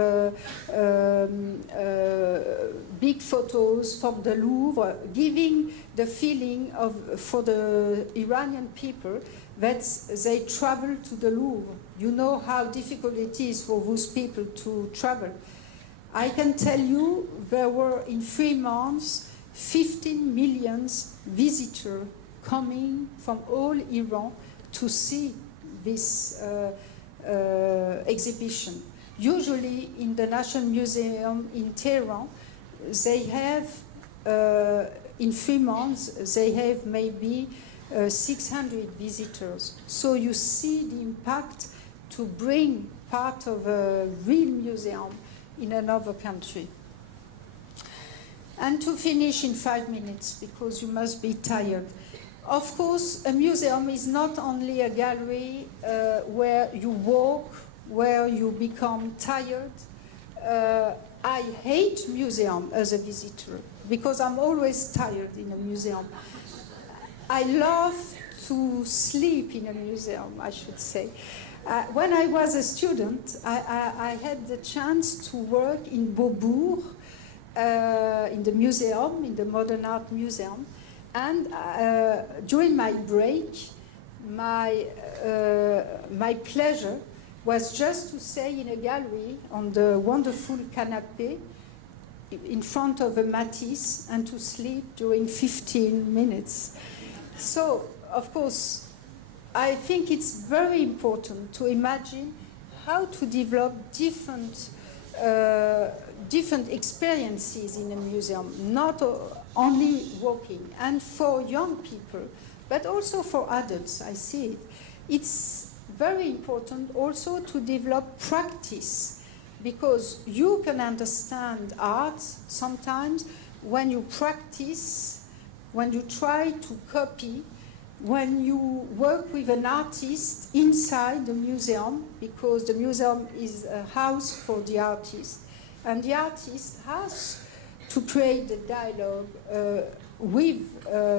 big photos from the Louvre, giving the feeling of, for the Iranian people, that they travel to the Louvre. You know how difficult it is for those people to travel. I can tell you there were in 3 months 15 million visitors coming from all Iran to see this exhibition. Usually in the National Museum in Tehran, they have, in 3 months, they have maybe 600 visitors. So you see the impact to bring part of a real museum in another country. And to finish in 5 minutes, because you must be tired. Of course, a museum is not only a gallery where you walk, where you become tired. I hate museum as a visitor, because I'm always tired in a museum. I love to sleep in a museum, I should say. When I was a student, I had the chance to work in Beaubourg, in the museum, in the Modern Art Museum. And during my break, my pleasure was just to stay in a gallery on the wonderful canapé in front of a Matisse and to sleep during 15 minutes. So, of course, I think it's very important to imagine how to develop different experiences in a museum, not only walking. And for young people, but also for adults, I see it. It's very important also to develop practice, because you can understand art sometimes when you practice, when you try to copy, when you work with an artist inside the museum, because the museum is a house for the artist, and the artist has to create the dialogue with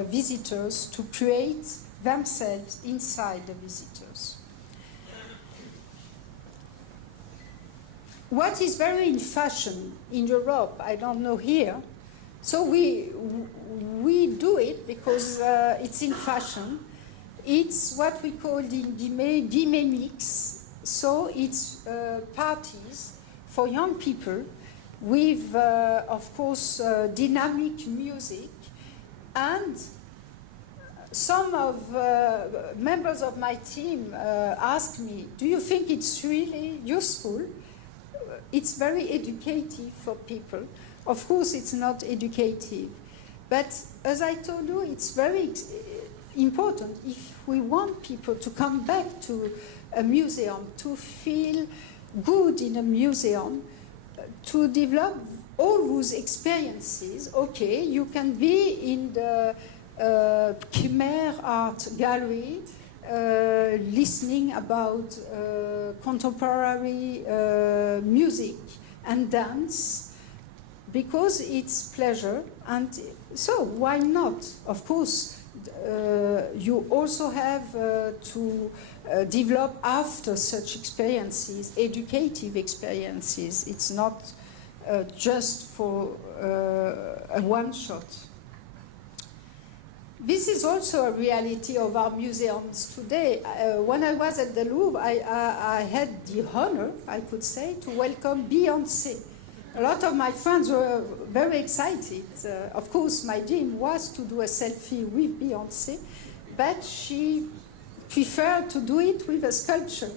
visitors, to create themselves inside the visitors. What is very in fashion in Europe, I don't know here, so we do it because it's in fashion. It's what we call in Guimet mix. so it's parties for young people with, of course, dynamic music. And some of members of my team asked me, do you think it's really useful? It's very educative for people. Of course, it's not educative. But as I told you, it's very important if we want people to come back to a museum, to feel good in a museum, to develop all those experiences. Okay, you can be in the Guimet art gallery, listening about contemporary music and dance, because it's pleasure, and so why not? Of course, you also have to develop after such experiences, educative experiences. It's not just for a one-shot. This is also a reality of our museums today. When I was at the Louvre, I had the honor, I could say, to welcome Beyoncé. A lot of my friends were very excited. Of course, my dream was to do a selfie with Beyoncé, but she preferred to do it with a sculpture.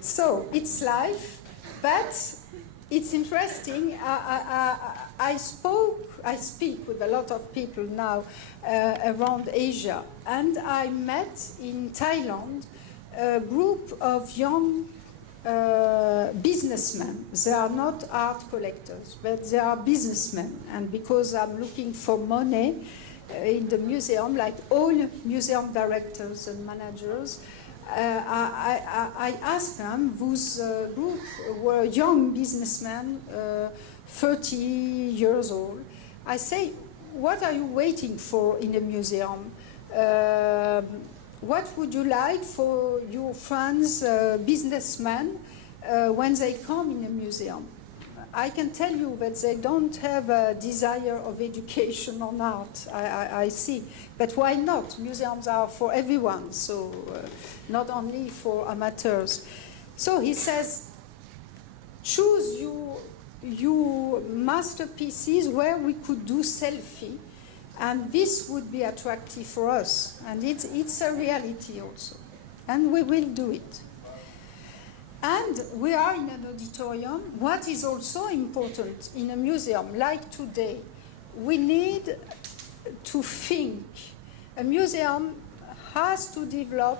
So it's life, but it's interesting. I speak with a lot of people now around Asia, and I met in Thailand a group of young businessmen. They are not art collectors, but they are businessmen. And because I'm looking for money in the museum, like all museum directors and managers, I asked them, whose group were young businessmen, 30 years old. I say, what are you waiting for in a museum? What would you like for your friends, businessmen, when they come in a museum? I can tell you that they don't have a desire of education on art, I see. But why not? Museums are for everyone, so not only for amateurs. So he says, choose your masterpieces where we could do selfie, and this would be attractive for us. And it's a reality also. And we will do it. And we are in an auditorium. What is also important in a museum, like today, we need to think. A museum has to develop,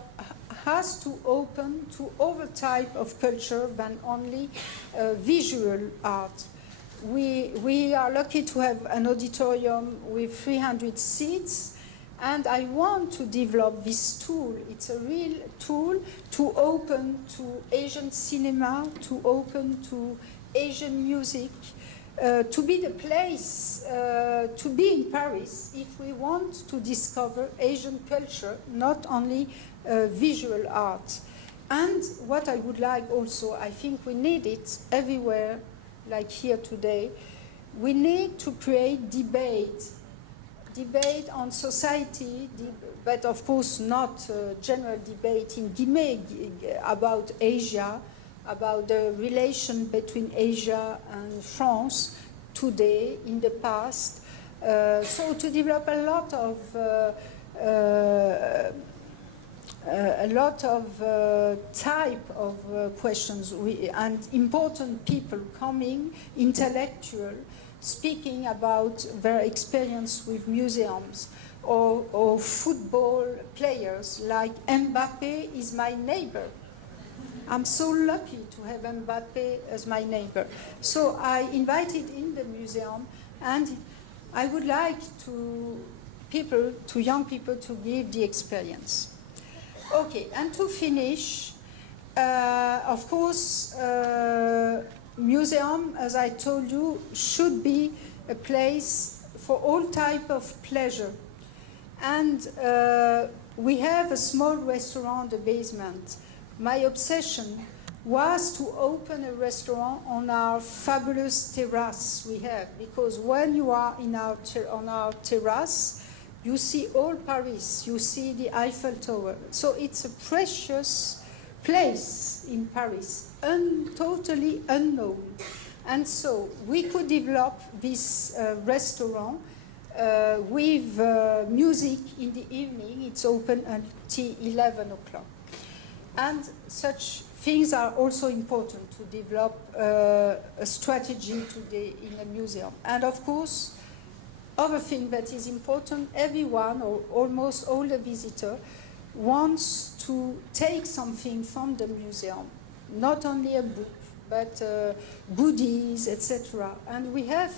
has to open to other type of culture than only visual art. We are lucky to have an auditorium with 300 seats, and I want to develop this tool. It's a real tool to open to Asian cinema, to open to Asian music, to be the place, to be in Paris if we want to discover Asian culture, not only visual art. And what I would like also, I think we need it everywhere, like here today, we need to create debate on society, but of course not general debate in Guimet about Asia, about the relation between Asia and France today, in the past. So to develop a lot of type of questions, and important people coming, intellectual, speaking about their experience with museums, or football players like Mbappé is my neighbor. I'm so lucky to have Mbappé as my neighbor. So I invited in the museum, and I would like to young people to give the experience. Okay, and to finish, of course, museum, as I told you, should be a place for all type of pleasure. And we have a small restaurant in the basement. My obsession was to open a restaurant on our fabulous terrace we have, because when you are on our terrace, you see all Paris, you see the Eiffel Tower. So it's a precious place in Paris, totally unknown. And so we could develop this restaurant with music in the evening. It's open until 11 o'clock. And such things are also important to develop a strategy today in a museum. And of course, other thing that is important, everyone or almost all the visitors wants to take something from the museum, not only a book, but goodies, etc. And we have,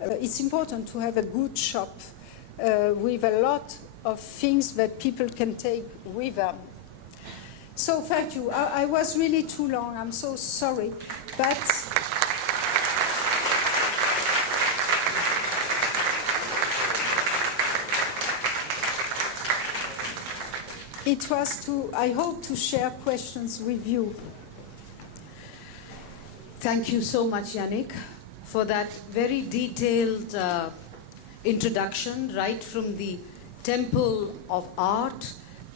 it's important to have a good shop with a lot of things that people can take with them. So thank you. I was really too long. I'm so sorry. But it was I hope to share questions with you. Thank you so much, Yannick, for that very detailed introduction, right from the temple of art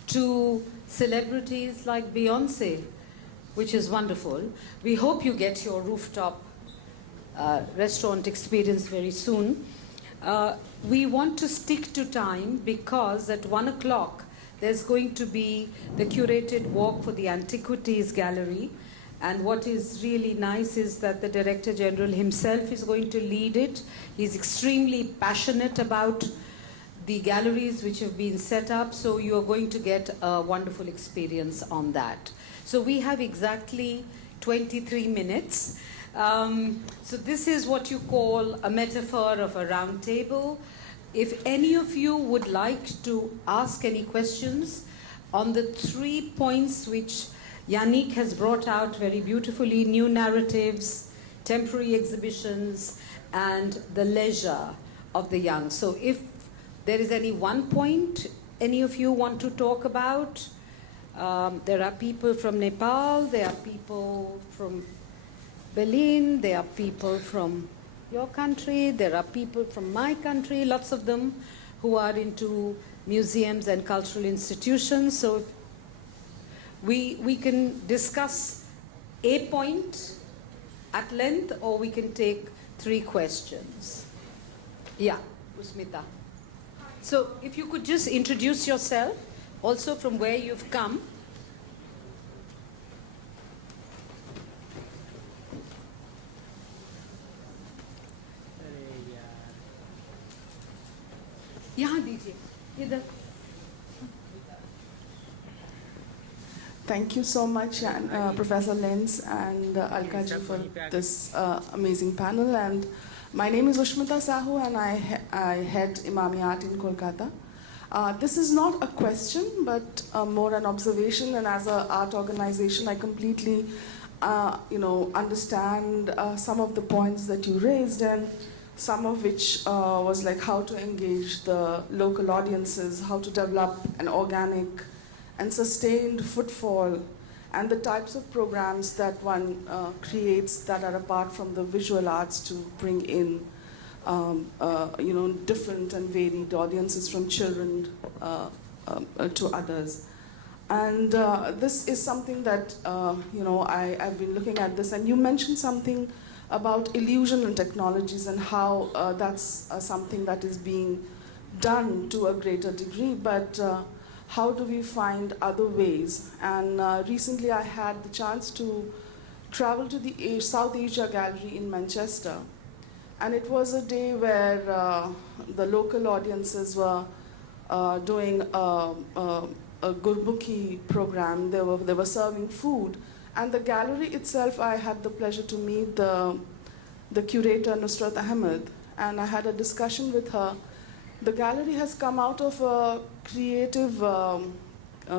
to celebrities like Beyonce, which is wonderful. We hope you get your rooftop restaurant experience very soon. We want to stick to time because at 1 o'clock there's going to be the curated walk for the Antiquities Gallery. And what is really nice is that the Director General himself is going to lead it. He's extremely passionate about the galleries which have been set up, so you are going to get a wonderful experience on that. So we have exactly 23 minutes. So this is what you call a metaphor of a round table. If any of you would like to ask any questions on the 3 points which Yannick has brought out very beautifully, new narratives, temporary exhibitions, and the leisure of the young. So if there is any one point any of you want to talk about, there are people from Nepal, there are people from Berlin, there are people from your country, there are people from my country, lots of them who are into museums and cultural institutions. So we can discuss a point at length, or we can take 3 questions. Yeah, Usmita. So if you could just introduce yourself, also from where you've come. यहाँ दीजिए, इधर. Thank you so much, Professor Lintz and Alkaji, for this amazing panel. And my name is Ushmita Sahu, and I head Imami Art in Kolkata. This is not a question, but more an observation. And as an art organization, I completely, understand some of the points that you raised, and some of which was like how to engage the local audiences, how to develop an organic and sustained footfall, and the types of programs that one creates that are apart from the visual arts to bring in, different and varied audiences from children to others. And this is something that, I've been looking at this, and you mentioned something about illusion and technologies and how that's something that is being done to a greater degree, but how do we find other ways? And recently I had the chance to travel to the South Asia Gallery in Manchester. And it was a day where the local audiences were doing a Gurmukhi program. They were serving food. And the gallery itself, I had the pleasure to meet the curator, Nusrat Ahmed. And I had a discussion with her. The gallery has come out of a creative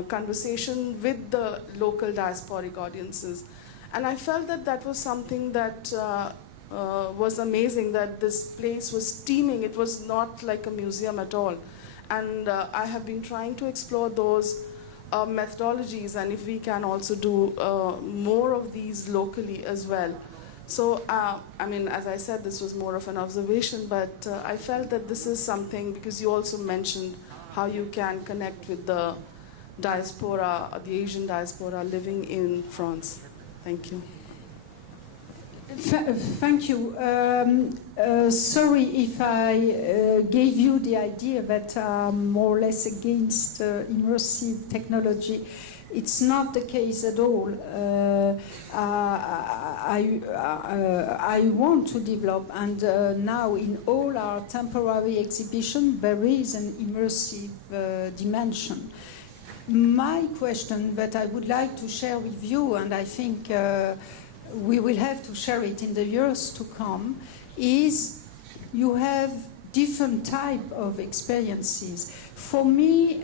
conversation with the local diasporic audiences. And I felt that that was something that was amazing, that this place was teeming. It was not like a museum at all. And I have been trying to explore those methodologies, and if we can also do more of these locally as well. So, as I said, this was more of an observation, but I felt that this is something, because you also mentioned how you can connect with the diaspora, the Asian diaspora living in France? Thank you. Thank you. Sorry if I gave you the idea that I'm more or less against immersive technology. It's not the case at all. I want to develop, and now in all our temporary exhibition, there is an immersive dimension. My question that I would like to share with you, and I think we will have to share it in the years to come, is you have different type of experiences. For me,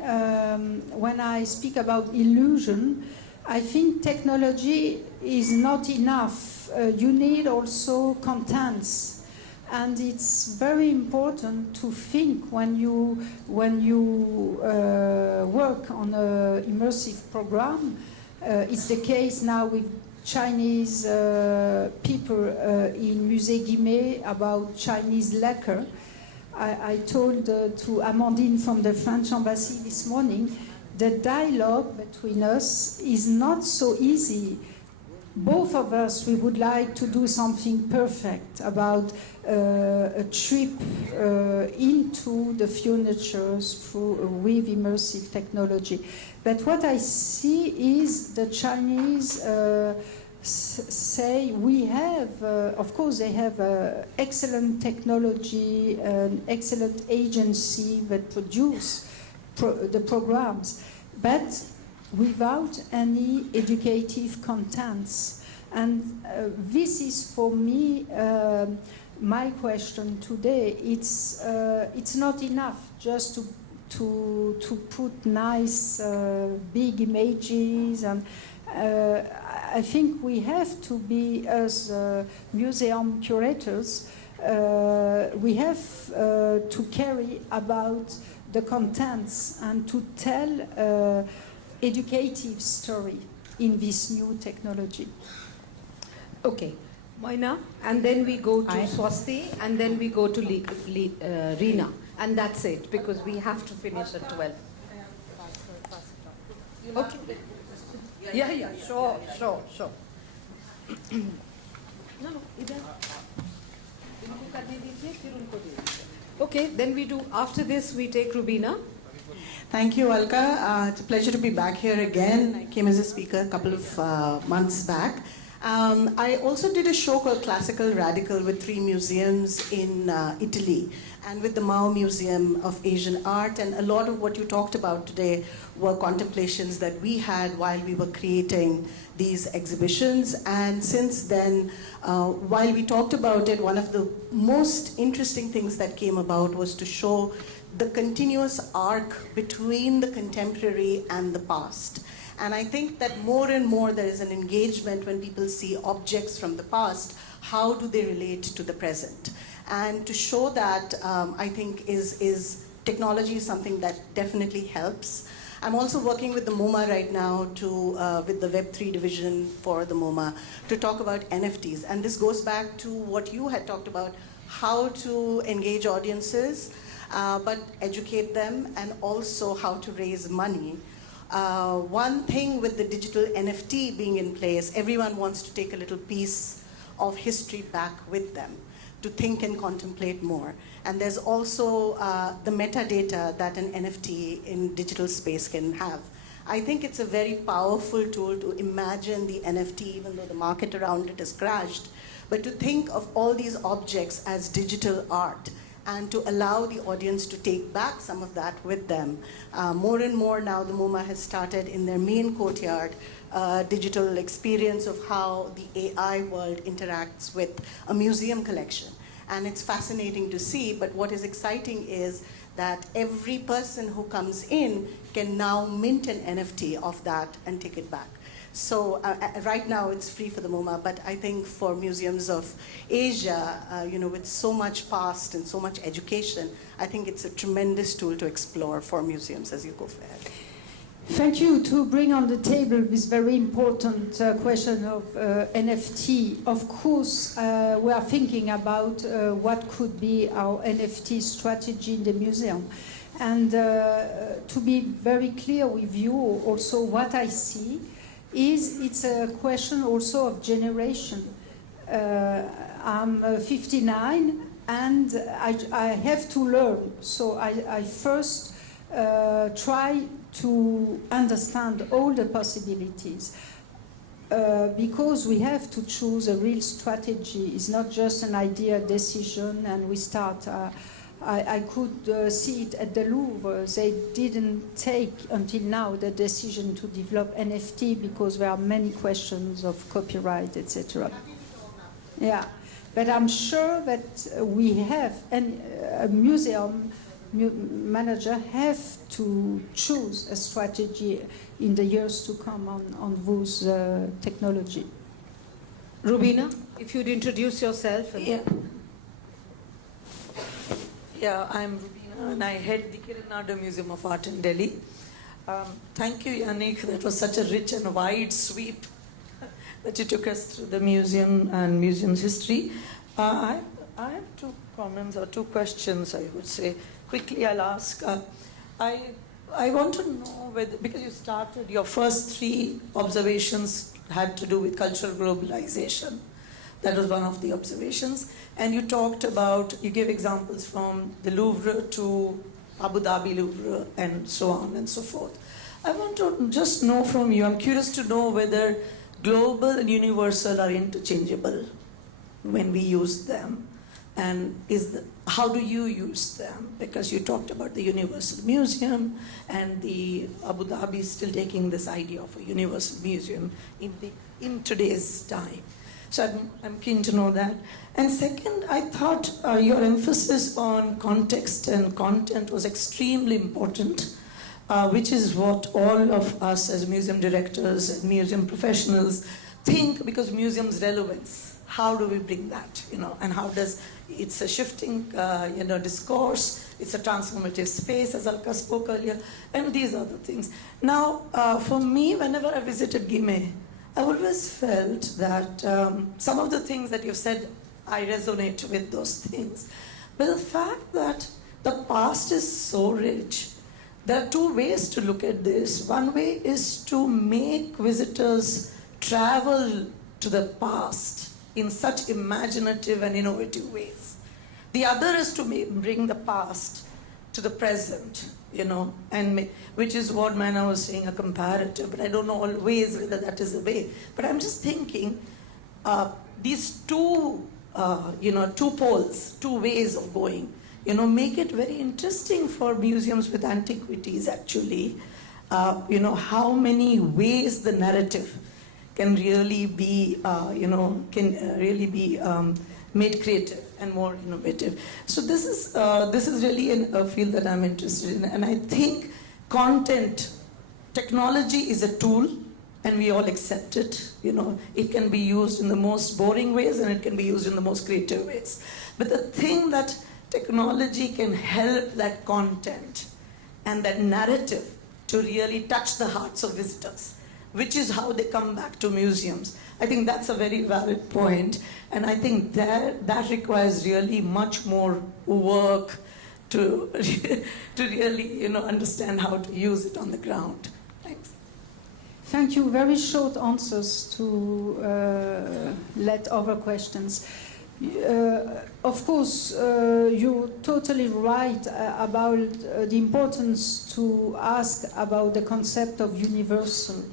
when I speak about illusion, I think technology is not enough. You need also contents. And it's very important to think when you work on an immersive program. It's the case now with Chinese people in Musee Guimet about Chinese lacquer. I told to Amandine from the French embassy this morning, the dialogue between us is not so easy. Both of us, we would like to do something perfect about a trip into the futures with immersive technology. But what I see is the Chinese say we have, of course, they have excellent technology, an excellent agency that produce the programs, but without any educative contents. And this is for me my question today. It's not enough just to put nice big images, and I think we have to be, as museum curators, we have to carry about the contents and to tell educative story in this new technology. Okay, Moina, and then we go to Swasti, and then we go to Reena, and that's it, because we have to finish at 12. Okay. Yeah, sure. No, इधर इनको करने दीजिए, फिर उनको दे दीजिए. Okay, then we do, after this we take Rubina. Thank you, Alka. It's a pleasure to be back here again. I came as a speaker a couple of months back. I also did a show called Classical Radical with 3 museums in Italy, and with the Mao Museum of Asian Art. And a lot of what you talked about today were contemplations that we had while we were creating these exhibitions. And since then, while we talked about it, one of the most interesting things that came about was to show the continuous arc between the contemporary and the past. And I think that more and more there is an engagement when people see objects from the past, how do they relate to the present? And to show that, I think is technology is something that definitely helps. I'm also working with the MoMA right now with the Web3 division for the MoMA to talk about NFTs. And this goes back to what you had talked about, how to engage audiences, but educate them, and also how to raise money. One thing with the digital NFT being in place, everyone wants to take a little piece of history back with them to think and contemplate more. And there's also the metadata that an NFT in digital space can have. I think it's a very powerful tool to imagine the NFT, even though the market around it has crashed, but to think of all these objects as digital art, and to allow the audience to take back some of that with them. More and more now, the MoMA has started in their main courtyard digital experience of how the AI world interacts with a museum collection. And it's fascinating to see, but what is exciting is that every person who comes in can now mint an NFT of that and take it back. So right now it's free for the MoMA, but I think for museums of Asia, with so much past and so much education, I think it's a tremendous tool to explore for museums as you go forward. Thank you to bring on the table this very important question of NFT. Of course, we are thinking about what could be our NFT strategy in the museum. And to be very clear with you, also what I see is it's a question also of generation. I'm 59 and I have to learn. So I first try to understand all the possibilities. Because we have to choose a real strategy. It's not just an idea, decision, and we start. I could see it at the Louvre. They didn't take until now the decision to develop NFT because there are many questions of copyright, etc. Yeah, but I'm sure that we have, and a museum manager have to choose a strategy in the years to come on those technology. Rubina, if you'd introduce yourself. Yeah, I'm Rubina and I head the Curatorial Museum of Art in Delhi. Thank you, Yannick. That was such a rich and wide sweep that you took us through the museum and museum's history. I have two comments or two questions, I would say. Quickly, I'll ask. I want to know whether, because you started, your first three observations had to do with cultural globalization. That was one of the observations. And you talked about, you gave examples from the Louvre to Abu Dhabi Louvre and so on and so forth. I want to just know from you, I'm curious to know whether global and universal are interchangeable when we use them. And how do you use them? Because you talked about the Universal Museum and the Abu Dhabi is still taking this idea of a Universal Museum in today's time. So I'm keen to know that. And second, I thought your emphasis on context and content was extremely important, which is what all of us as museum directors and museum professionals think, because museum's relevance. How do we bring that, and how does, it's a shifting, discourse, it's a transformative space, as Alka spoke earlier, and these other things. Now, for me, whenever I visited Guimet, I always felt that some of the things that you've said, I resonate with those things. But the fact that the past is so rich, there are two ways to look at this. One way is to make visitors travel to the past in such imaginative and innovative ways. The other is to bring the past to the present, and which is what Mana was saying, a comparative, but I don't know always whether that is the way. But I'm just thinking, these two poles, two ways of going, make it very interesting for museums with antiquities actually, how many ways the narrative can really be, made creative and more innovative. So this is really a field that I'm interested in, and I think technology is a tool, and we all accept it. It can be used in the most boring ways, and it can be used in the most creative ways. But the thing that technology can help that content and that narrative to really touch the hearts of visitors, which is how they come back to museums. I think that's a very valid point, and I think that requires really much more work to really understand how to use it on the ground. Thanks. Thank you. Very short answers to let other questions. Of course, you're totally right about the importance to ask about the concept of universal.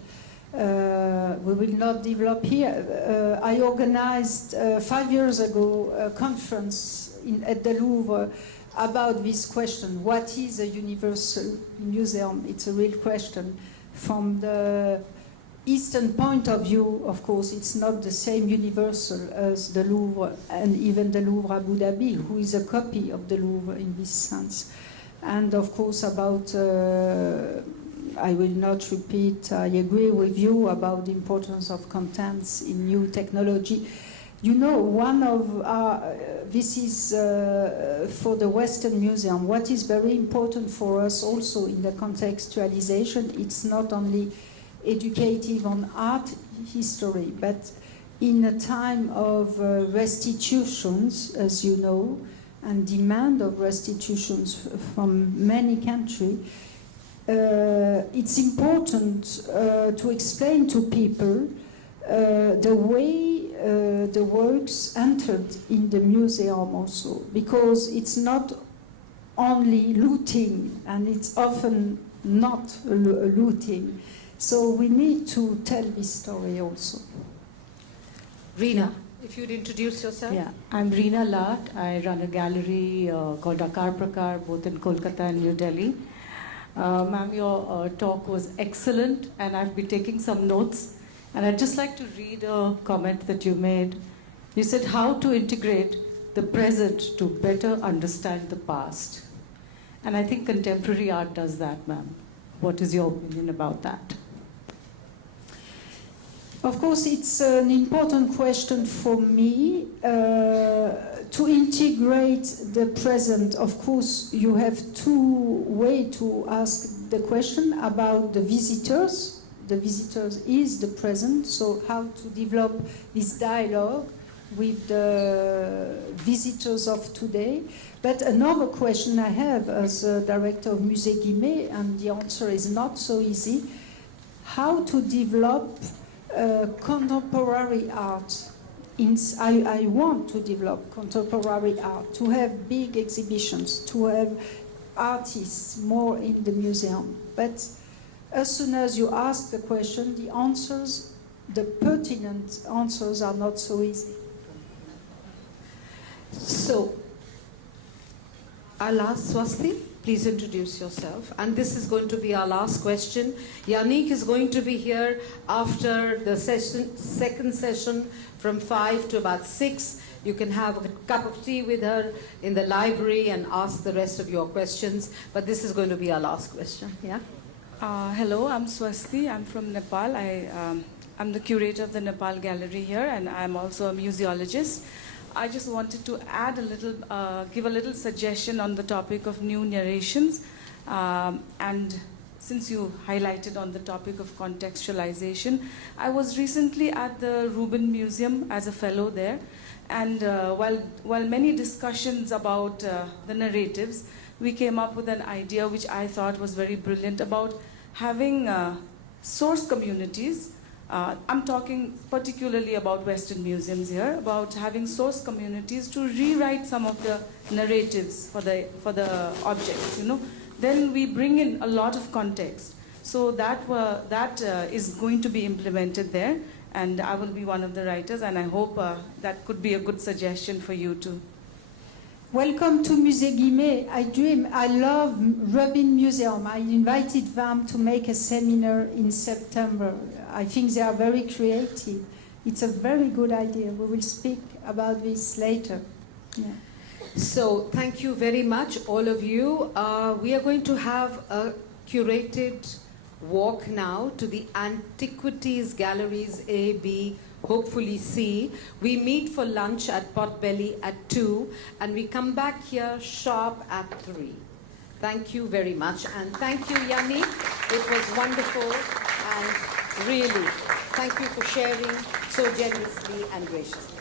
We will not develop here. I organized 5 years ago a conference at the Louvre about this question. What is a universal museum? It's a real question. From the Eastern point of view, of course, it's not the same universal as the Louvre and even the Louvre Abu Dhabi, who is a copy of the Louvre in this sense. And of course about I will not repeat, I agree with you about the importance of contents in new technology. One of this is for the Western Museum. What is very important for us also in the contextualization, it's not only educative on art history, but in a time of restitutions, as you know, and demand of restitutions from many countries, it's important to explain to people the way the works entered in the museum also, because it's not only looting, and it's often not looting. So we need to tell this story also. Rina, if you'd introduce yourself. Yeah, I'm Reena Lat. I run a gallery called Akar Prakar, both in Kolkata and New Delhi. Ma'am, your talk was excellent, and I've been taking some notes. And I'd just like to read a comment that you made. You said, how to integrate the present to better understand the past. And I think contemporary art does that, ma'am. What is your opinion about that? Of course, it's an important question for me to integrate the present. Of course, you have two ways to ask the question about the visitors. The visitors is the present, so how to develop this dialogue with the visitors of today. But another question I have as a director of Musée Guimet, and the answer is not so easy, how to develop contemporary art. I want to develop contemporary art, to have big exhibitions, to have artists more in the museum. But as soon as you ask the question, the answers, the pertinent answers, are not so easy. So, I'll ask Swasti, please introduce yourself. And this is going to be our last question. Yannick is going to be here after the second session from 5 to about 6. You can have a cup of tea with her in the library and ask the rest of your questions. But this is going to be our last question. Yeah? Hello, I'm Swasti. I'm from Nepal. I'm the curator of the Nepal gallery here, and I'm also a museologist. I just wanted to add a little, give a little suggestion on the topic of new narrations. And since you highlighted on the topic of contextualization, I was recently at the Rubin Museum as a fellow there. And while many discussions about the narratives, we came up with an idea which I thought was very brilliant about having source communities. I'm talking particularly about Western museums here, about having source communities to rewrite some of the narratives for the objects. You know, then we bring in a lot of context. So that is going to be implemented there, and I will be one of the writers, and I hope that could be a good suggestion for you too. Welcome to Musée Guimet. I love Rubin Museum. I invited them to make a seminar in September. I think they are very creative. It's a very good idea. We will speak about this later. Yeah. So thank you very much, all of you. We are going to have a curated walk now to the Antiquities Galleries A, B, hopefully C. We meet for lunch at Potbelly at 2, and we come back here sharp at 3. Thank you very much, and thank you, Yannick. It was wonderful, and really, thank you for sharing so generously and graciously.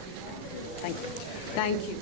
Thank you. Thank you.